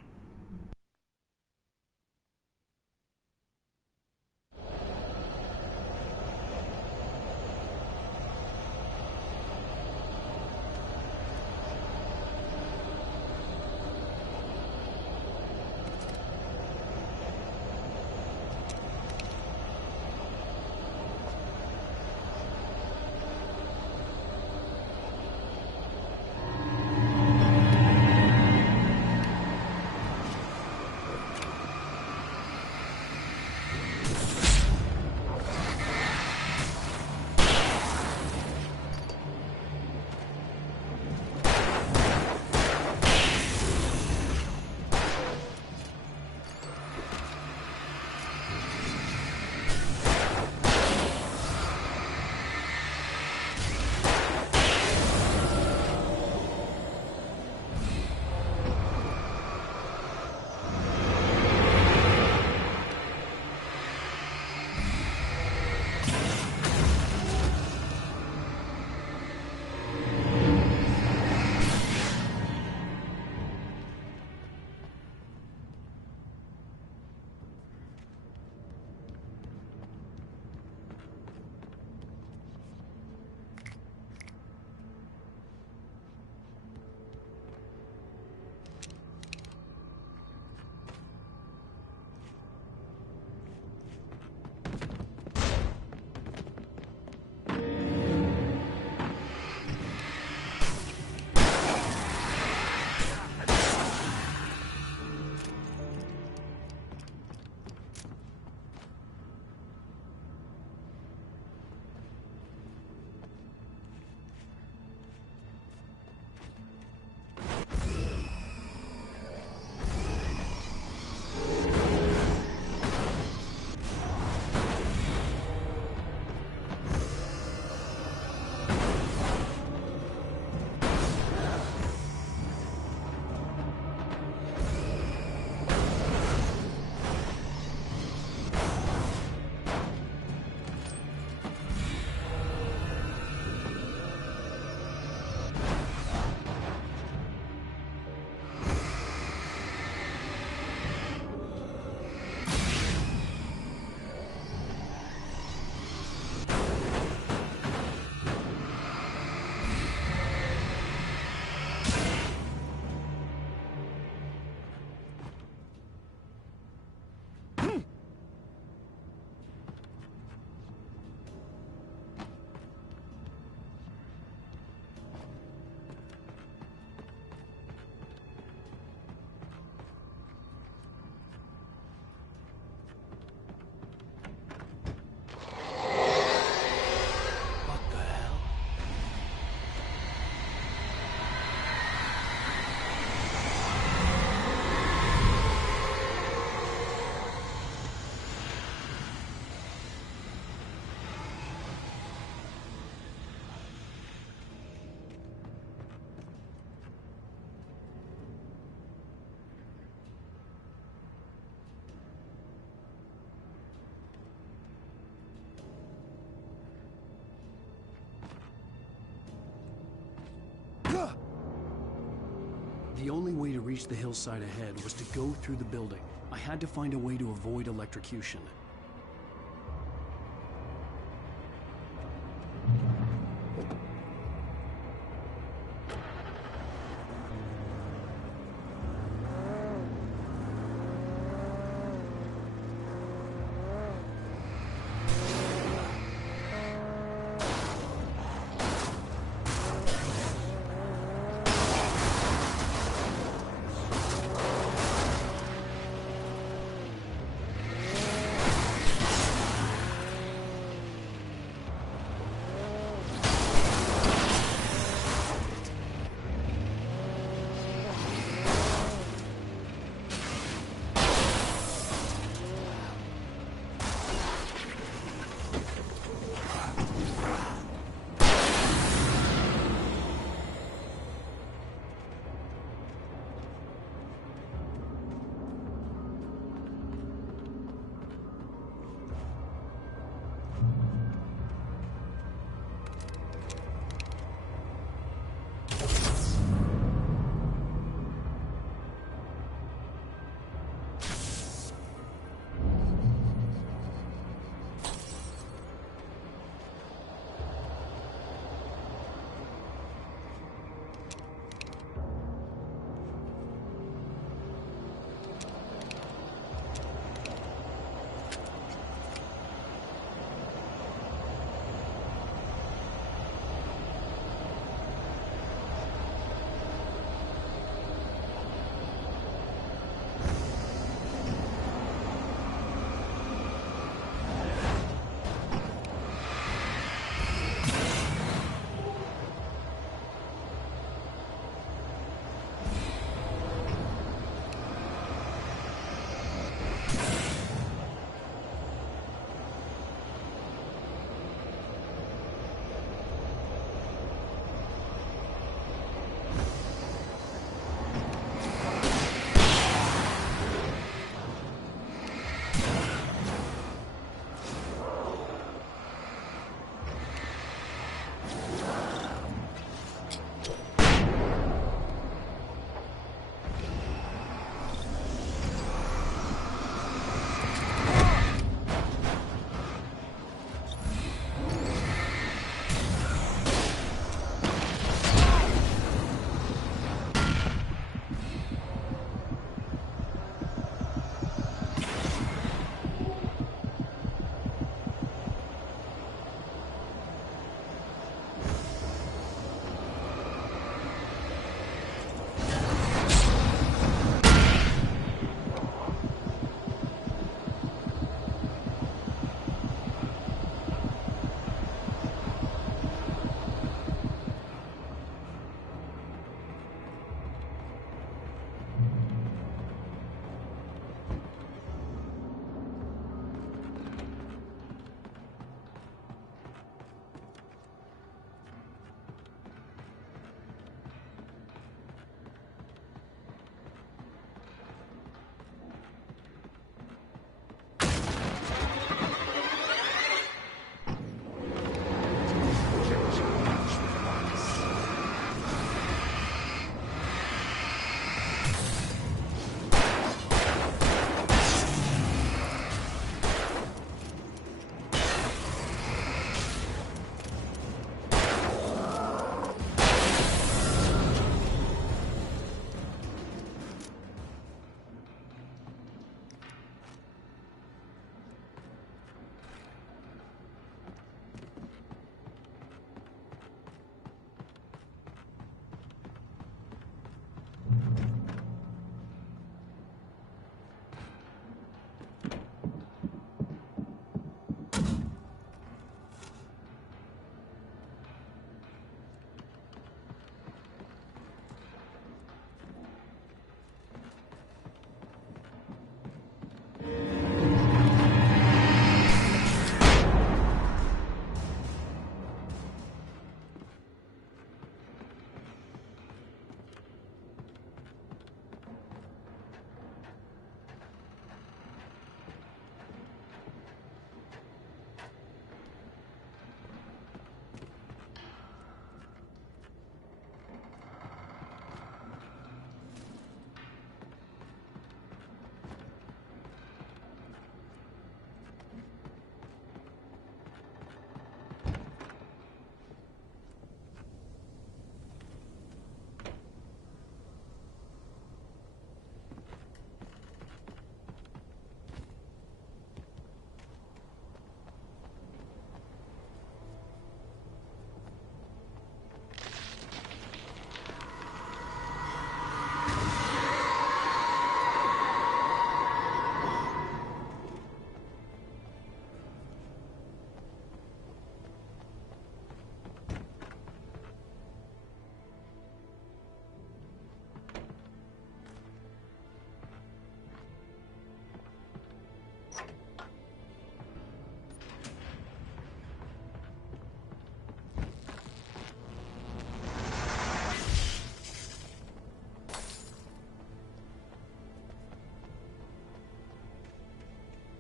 The only way to reach the hillside ahead was to go through the building. I had to find a way to avoid electrocution.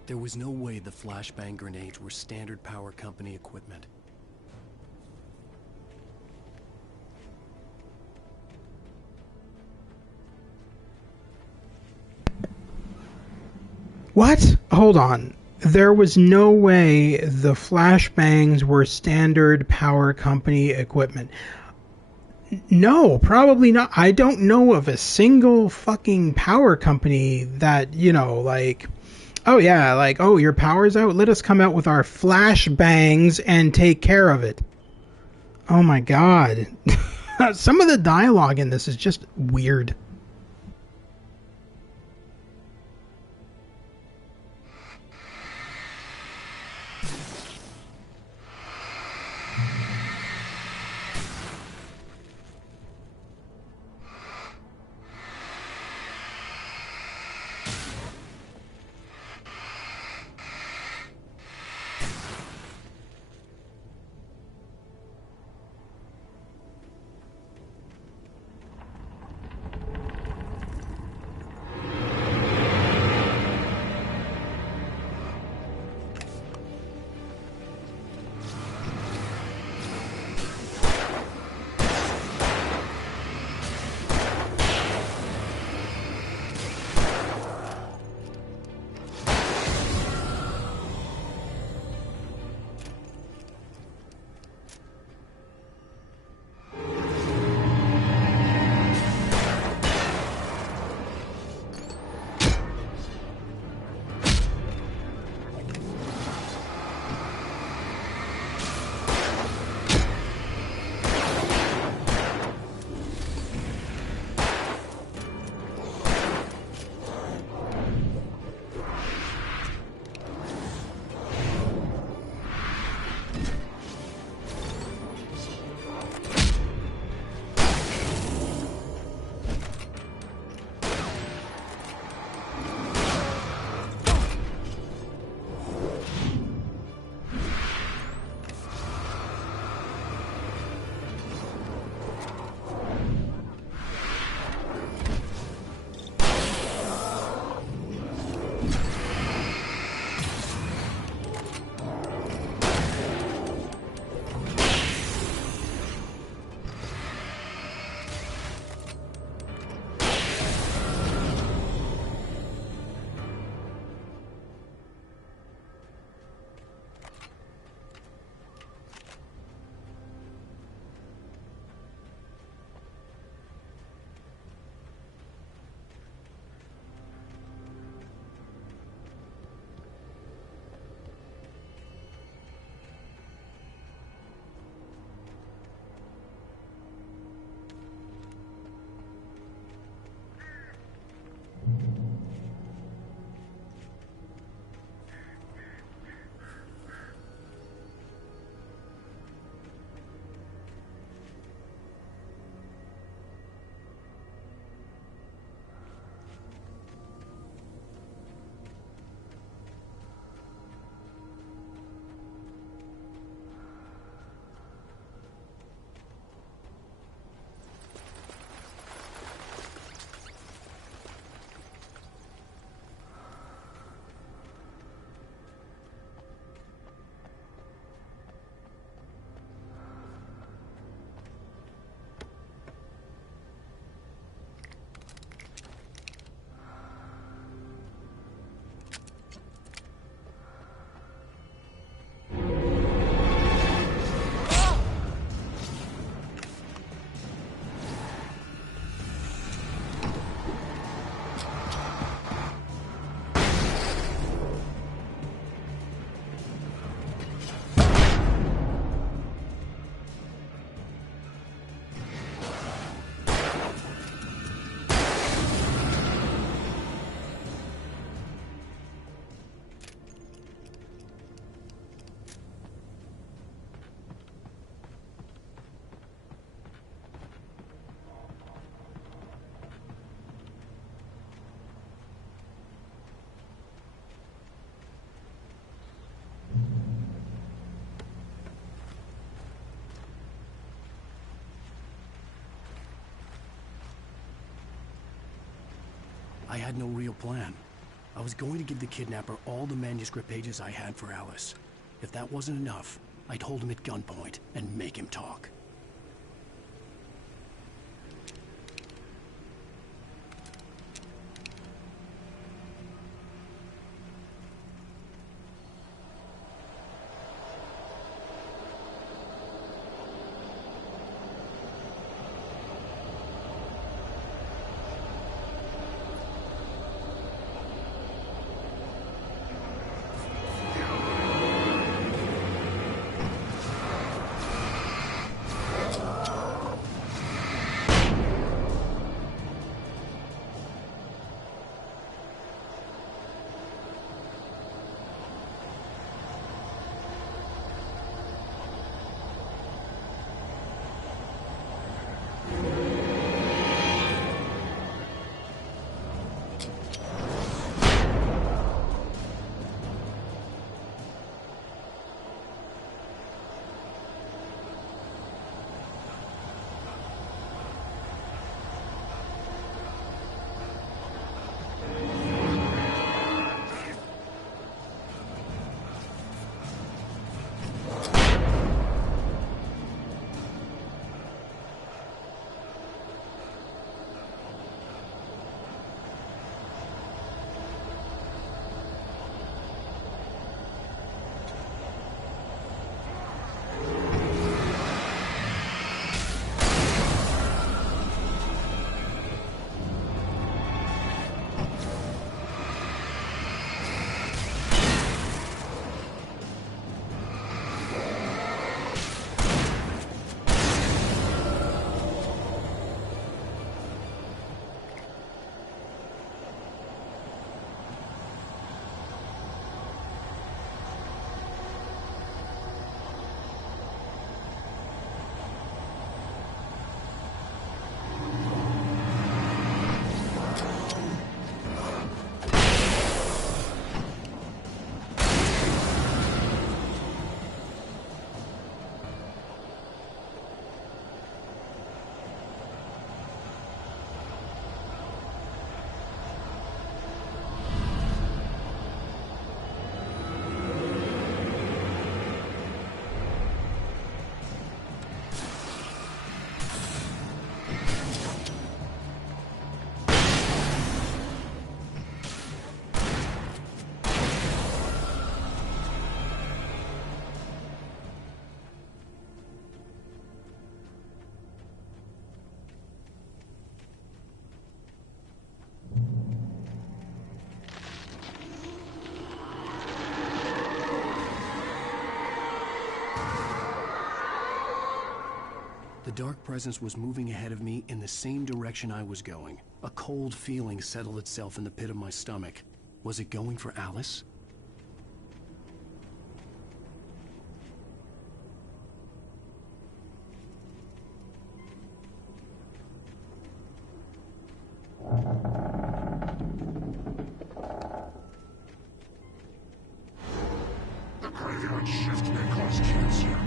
There was no way the flashbang grenades were standard power company equipment. What? Hold on. There was no way the flashbangs were standard power company equipment. No, probably not. I don't know of a single fucking power company that, you know, like, oh yeah, like, oh, your power's out? Let us come out with our flashbangs and take care of it. Oh my god. Some of the dialogue in this is just weird. I had no real plan. I was going to give the kidnapper all the manuscript pages I had for Alice. If that wasn't enough, I'd hold him at gunpoint and make him talk. The dark presence was moving ahead of me in the same direction I was going. A cold feeling settled itself in the pit of my stomach. Was it going for Alice? The graveyard shift may cause cancer.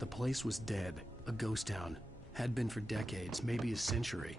The place was dead, a ghost town. Had been for decades, maybe a century.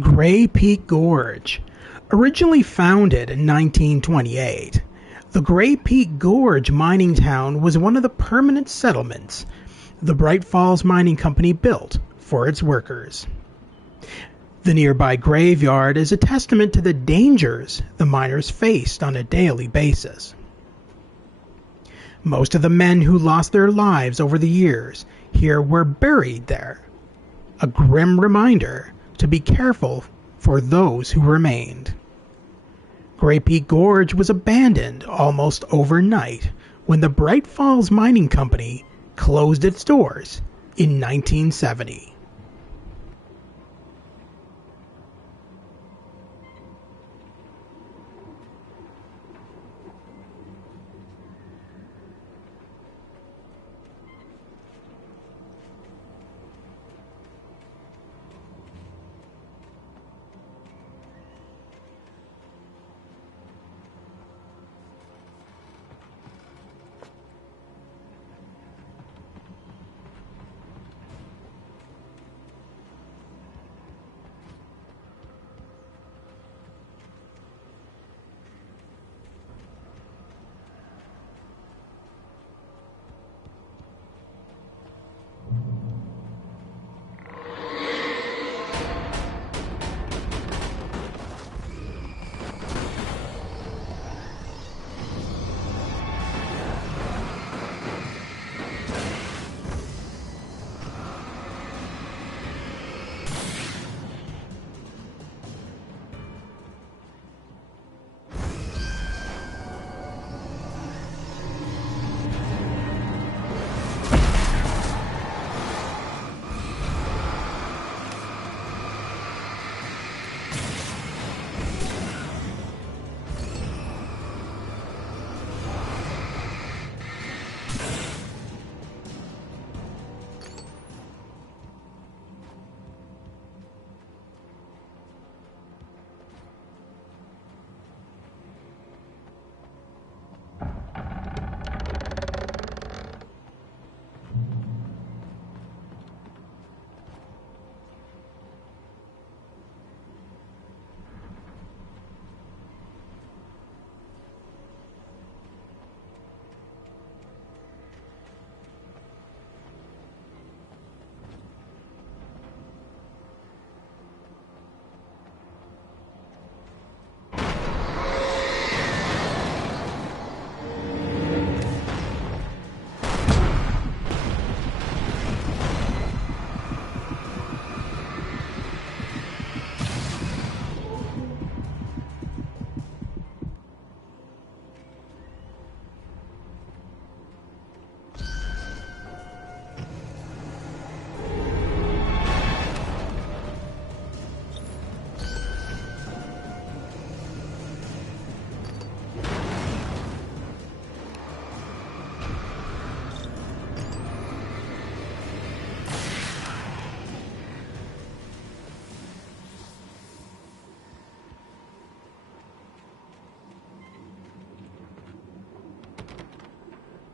Gray Peak Gorge. Originally founded in 1928, the Gray Peak Gorge mining town was one of the permanent settlements the Bright Falls Mining Company built for its workers. The nearby graveyard is a testament to the dangers the miners faced on a daily basis. Most of the men who lost their lives over the years here were buried there, a grim reminder to be careful for those who remained. Gray Peak Gorge was abandoned almost overnight when the Bright Falls Mining Company closed its doors in 1970.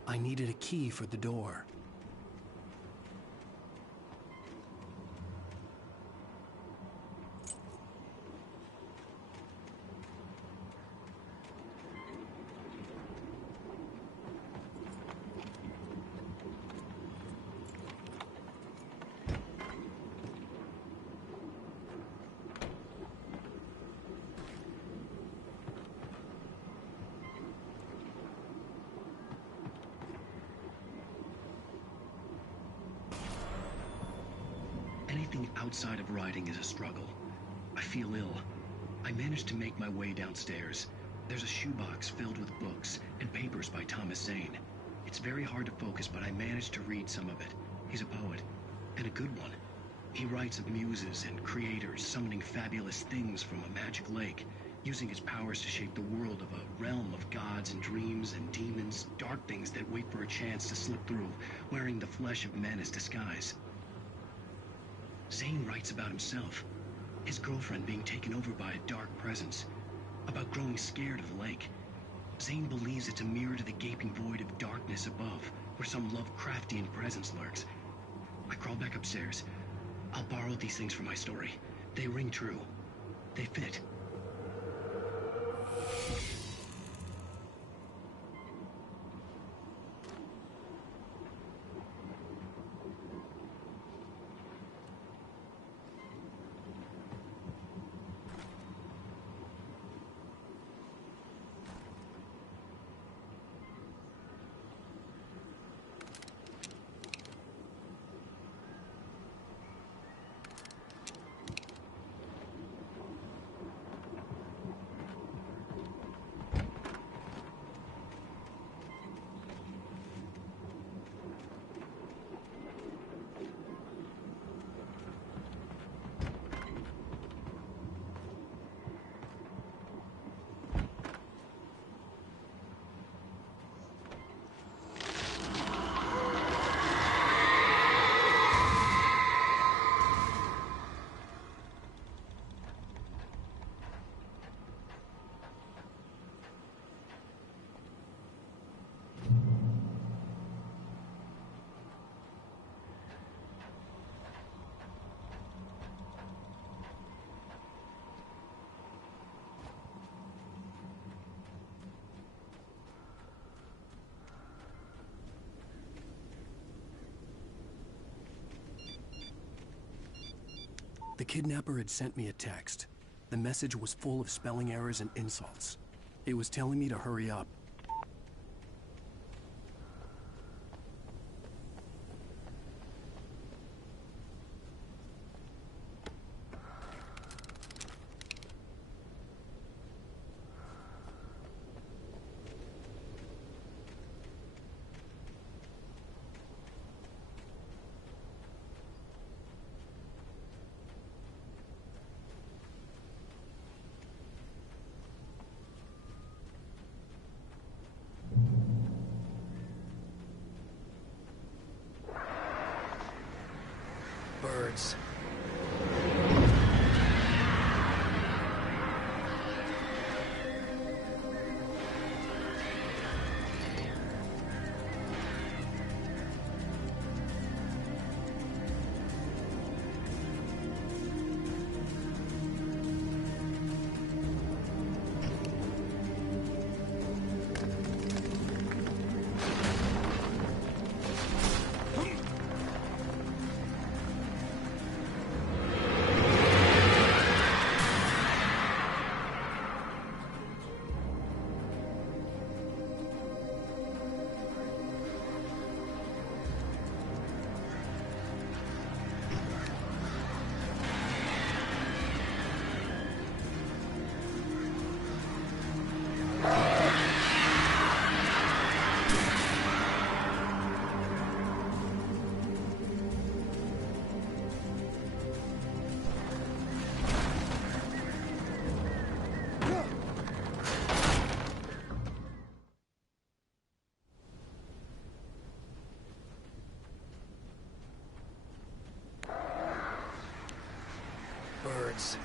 I needed a key for the door. Anything outside of writing is a struggle. I feel ill. I managed to make my way downstairs. There's a shoebox filled with books and papers by Thomas Zane. It's very hard to focus, but I managed to read some of it. He's a poet, and a good one. He writes of muses and creators summoning fabulous things from a magic lake, using his powers to shape the world of a realm of gods and dreams and demons, dark things that wait for a chance to slip through, wearing the flesh of men as disguise. Zane writes about himself, his girlfriend being taken over by a dark presence, about growing scared of the lake. Zane believes it's a mirror to the gaping void of darkness above, where some Lovecraftian presence lurks. I crawl back upstairs. I'll borrow these things for my story. They ring true. They fit. The kidnapper had sent me a text. The message was full of spelling errors and insults. It was telling me to hurry up. Birds. Birds.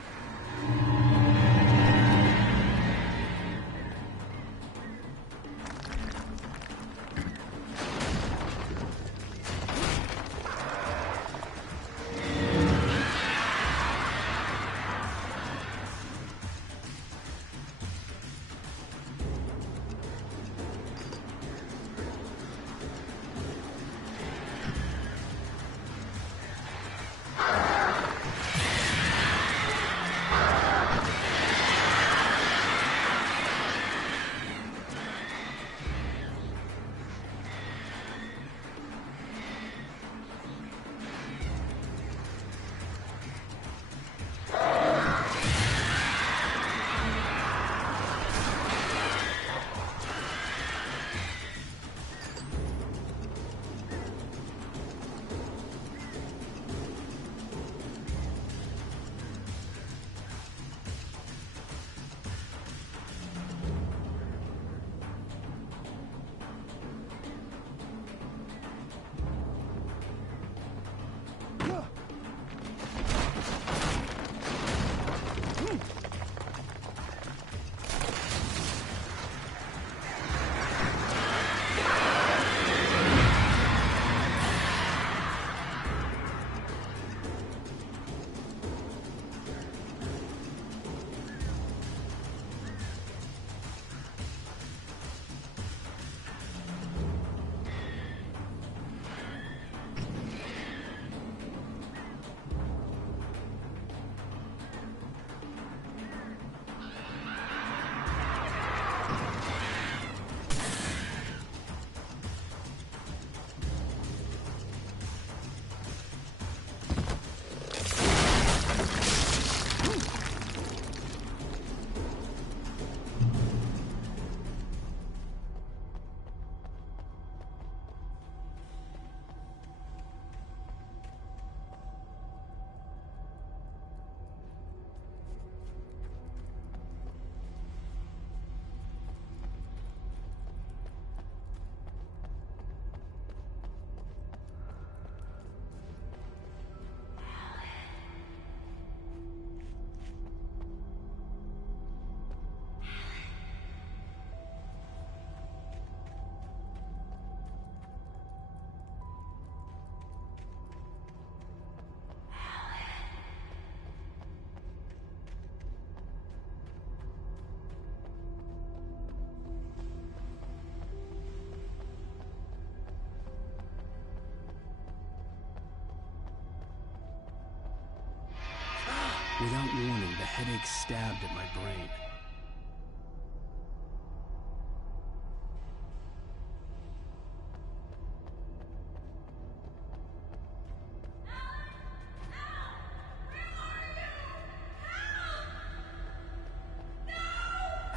Without warning, the headache stabbed at my brain.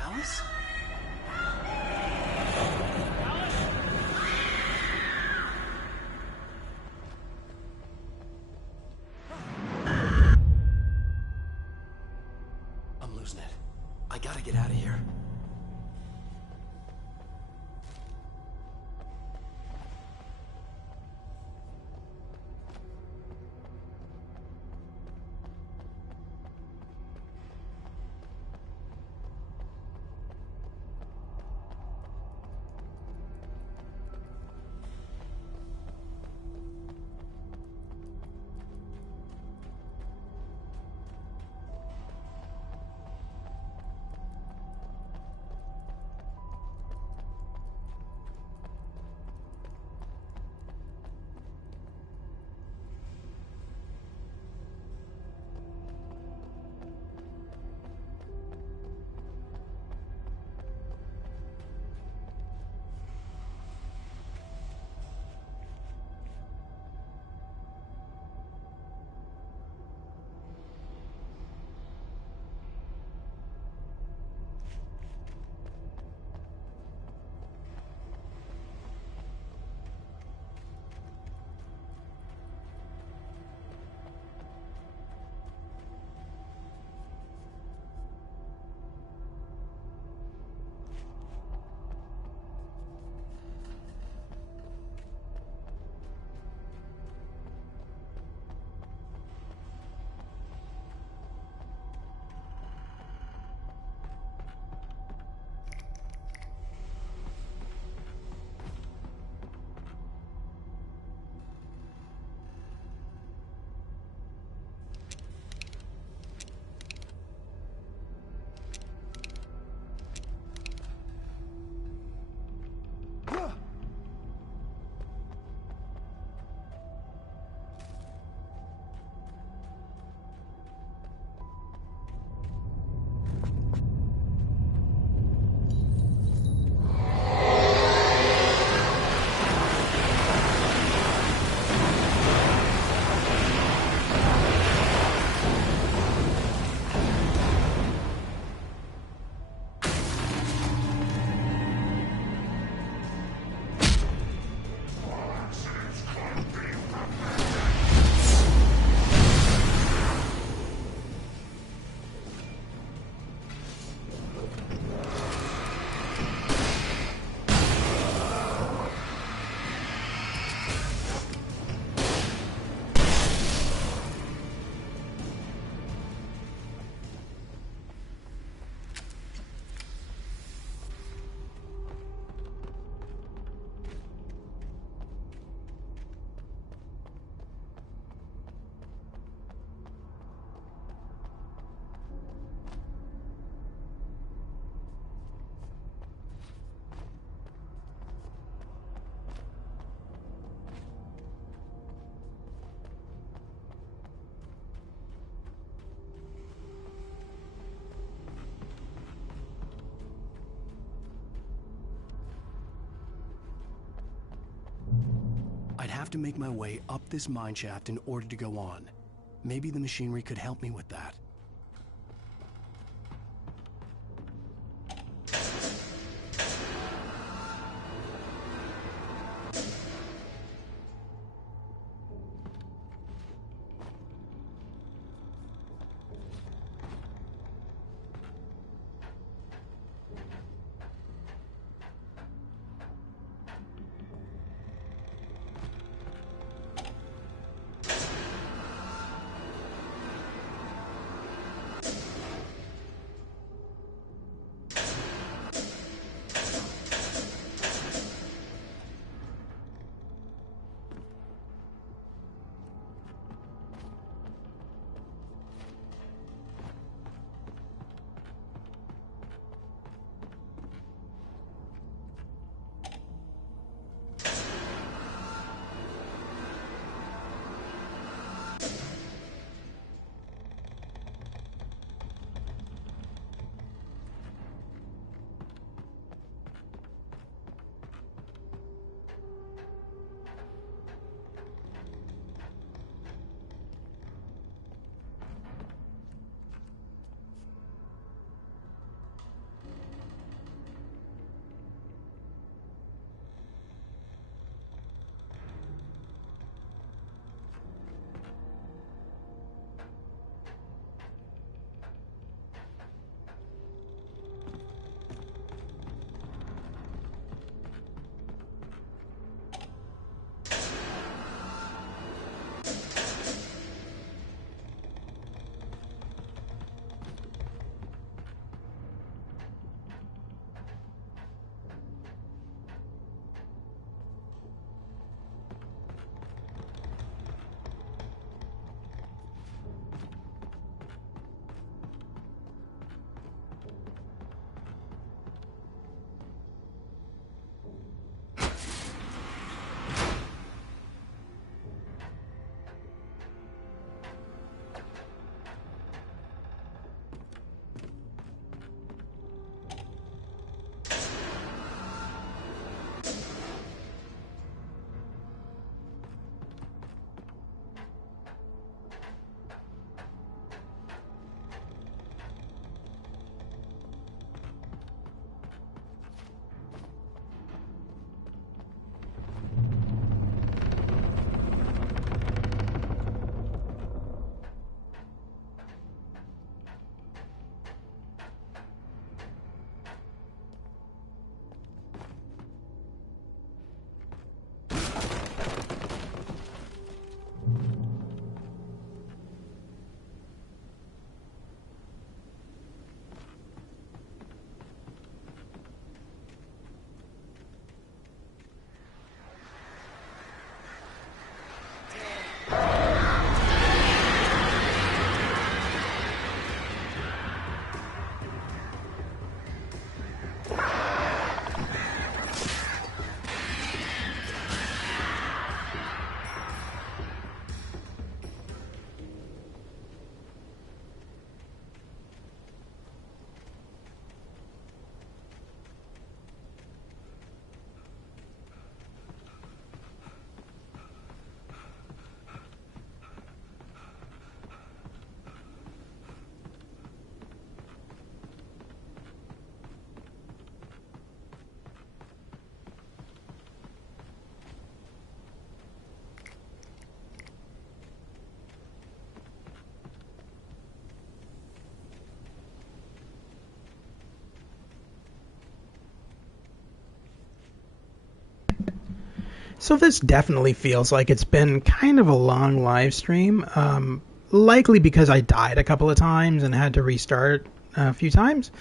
Alice? I'm losing it. I gotta get out of here. I'd have to make my way up this mine shaft in order to go on. Maybe the machinery could help me with that. So this definitely feels like it's been kind of a long live stream, likely because I died a couple of times and had to restart a few times.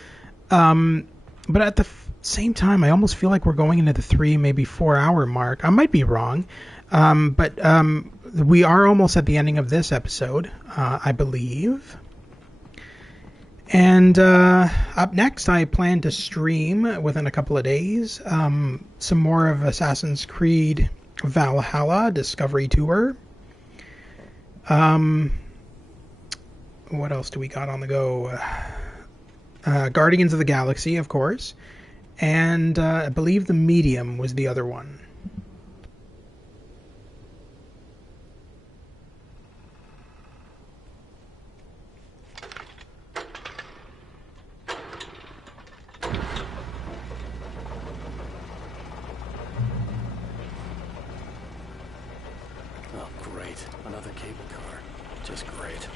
But at the same time, I almost feel like we're going into the 3, maybe 4 hour mark. I might be wrong, but we are almost at the ending of this episode, I believe. And up next, I plan to stream within a couple of days some more of Assassin's Creed Valhalla Discovery Tour. What else do we got on the go? Guardians of the Galaxy, of course. And I believe The Medium was the other one. Oh, great. Another cable car. Just great.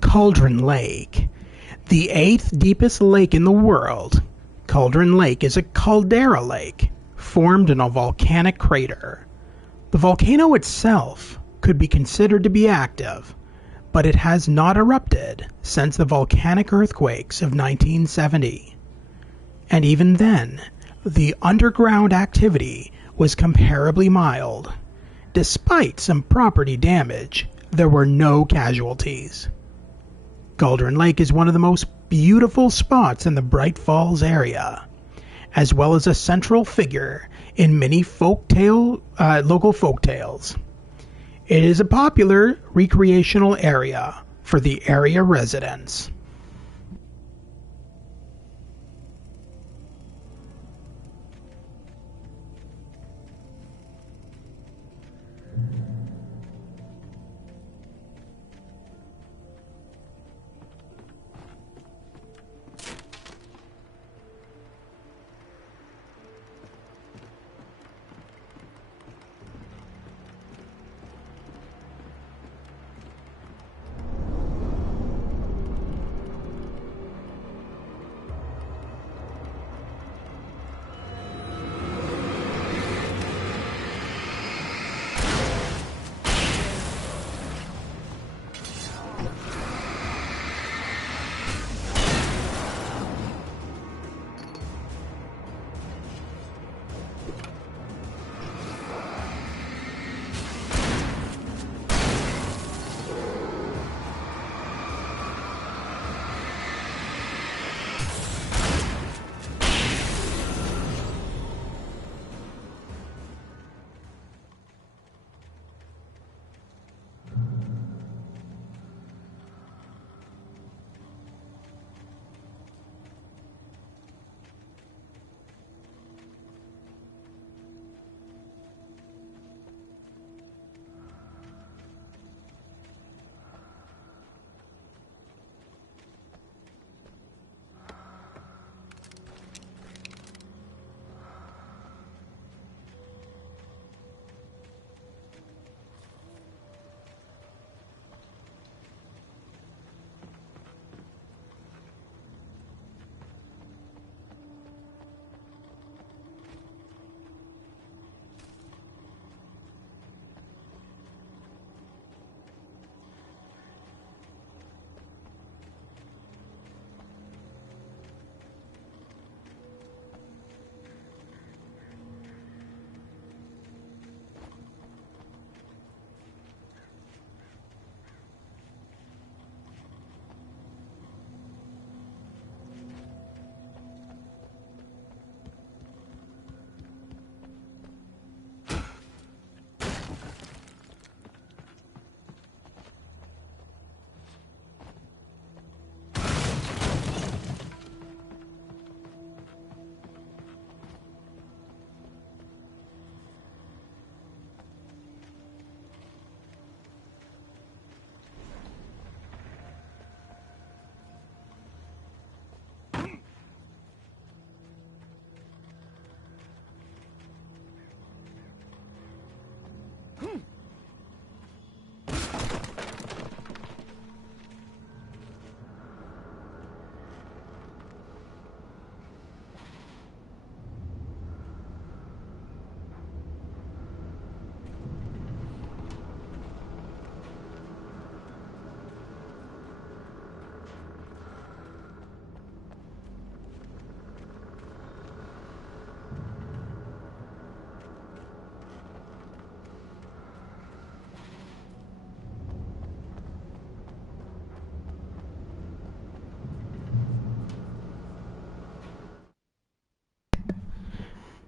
Cauldron Lake. The 8th deepest lake in the world. Cauldron Lake is a caldera lake, formed in a volcanic crater. The volcano itself could be considered to be active, but it has not erupted since the volcanic earthquakes of 1970. And even then, the underground activity was comparably mild. Despite some property damage, there were no casualties. Cauldron Lake is one of the most beautiful spots in the Bright Falls area, as well as a central figure in many local folk tales. It is a popular recreational area for the area residents.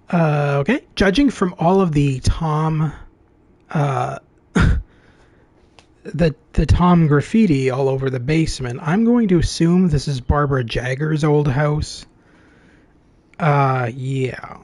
Okay, judging from all of the Tom, the Tom graffiti all over the basement, I'm going to assume this is Barbara Jagger's old house. Yeah.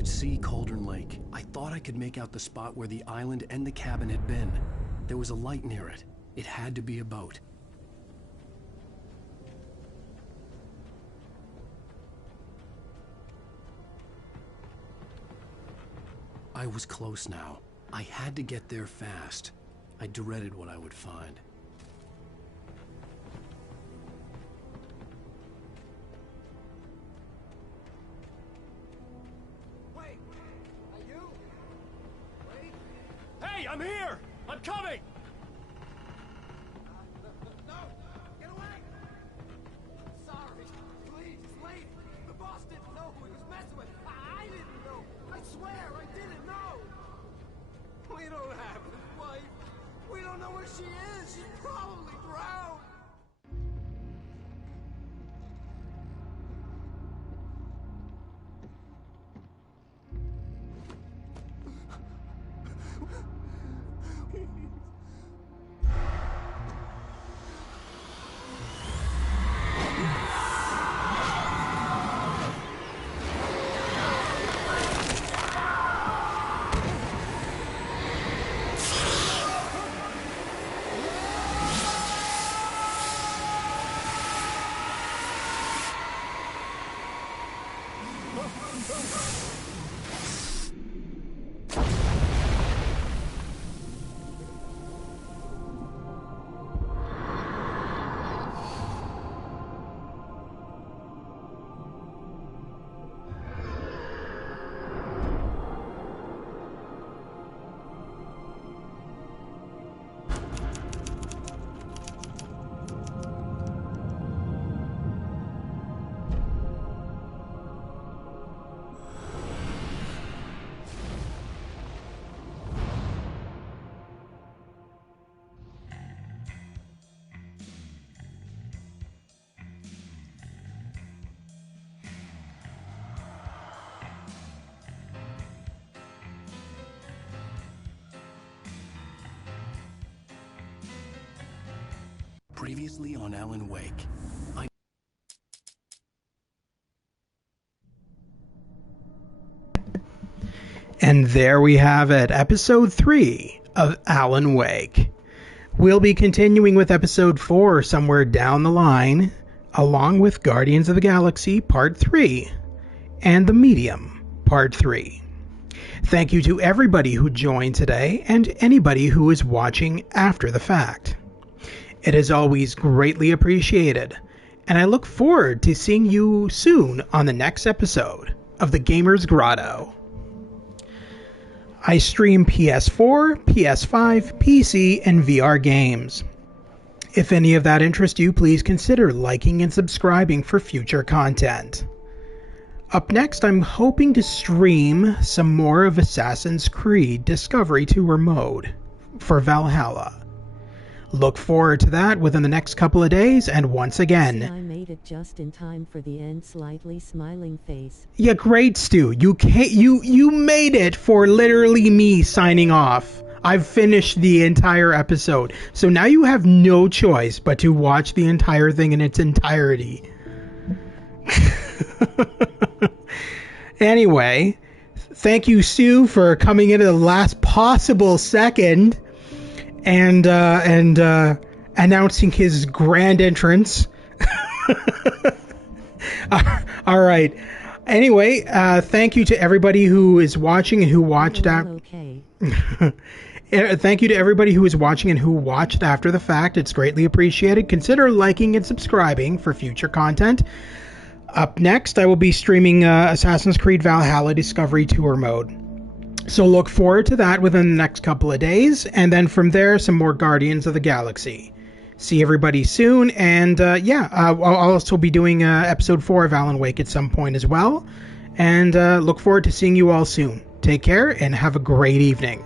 could see Cauldron Lake. I thought I could make out the spot where the island and the cabin had been. There was a light near it. It had to be a boat. I was close now. I had to get there fast. I dreaded what I would find. Wait! Are you? Wait! Hey, I'm here! I'm coming! No! Get away! Sorry. Please, it's late. The boss didn't know who he was messing with. I didn't know. I swear, I didn't know. We don't have his wife. We don't know where she is. She's probably drowned. Previously on Alan Wake. And there we have it, episode 3 of Alan Wake. We'll be continuing with episode 4 somewhere down the line, along with Guardians of the Galaxy Part 3 and The Medium Part 3. Thank you to everybody who joined today and anybody who is watching after the fact. It is always greatly appreciated, and I look forward to seeing you soon on the next episode of The Gamer's Grotto. I stream PS4, PS5, PC, and VR games. If any of that interests you, please consider liking and subscribing for future content. Up next, I'm hoping to stream some more of Assassin's Creed Discovery Tour mode for Valhalla. Look forward to that within the next couple of days, and once again... I made it just in time for the end, slightly smiling face. Yeah, great, Stu. You made it for literally me signing off. I've finished the entire episode. So now you have no choice but to watch the entire thing in its entirety. Anyway, thank you, Stu, for coming in at the last possible second and announcing his grand entrance. All right. Anyway, thank you to everybody who is watching and who watched Okay. Thank you to everybody who is watching and who watched after the fact. It's greatly appreciated. Consider liking and subscribing for future content. Up next, I will be streaming Assassin's Creed Valhalla Discovery Tour mode. So look forward to that within the next couple of days, and then from there, some more Guardians of the Galaxy. See everybody soon, and I'll also be doing episode 4 of Alan Wake at some point as well, and look forward to seeing you all soon. Take care, and have a great evening.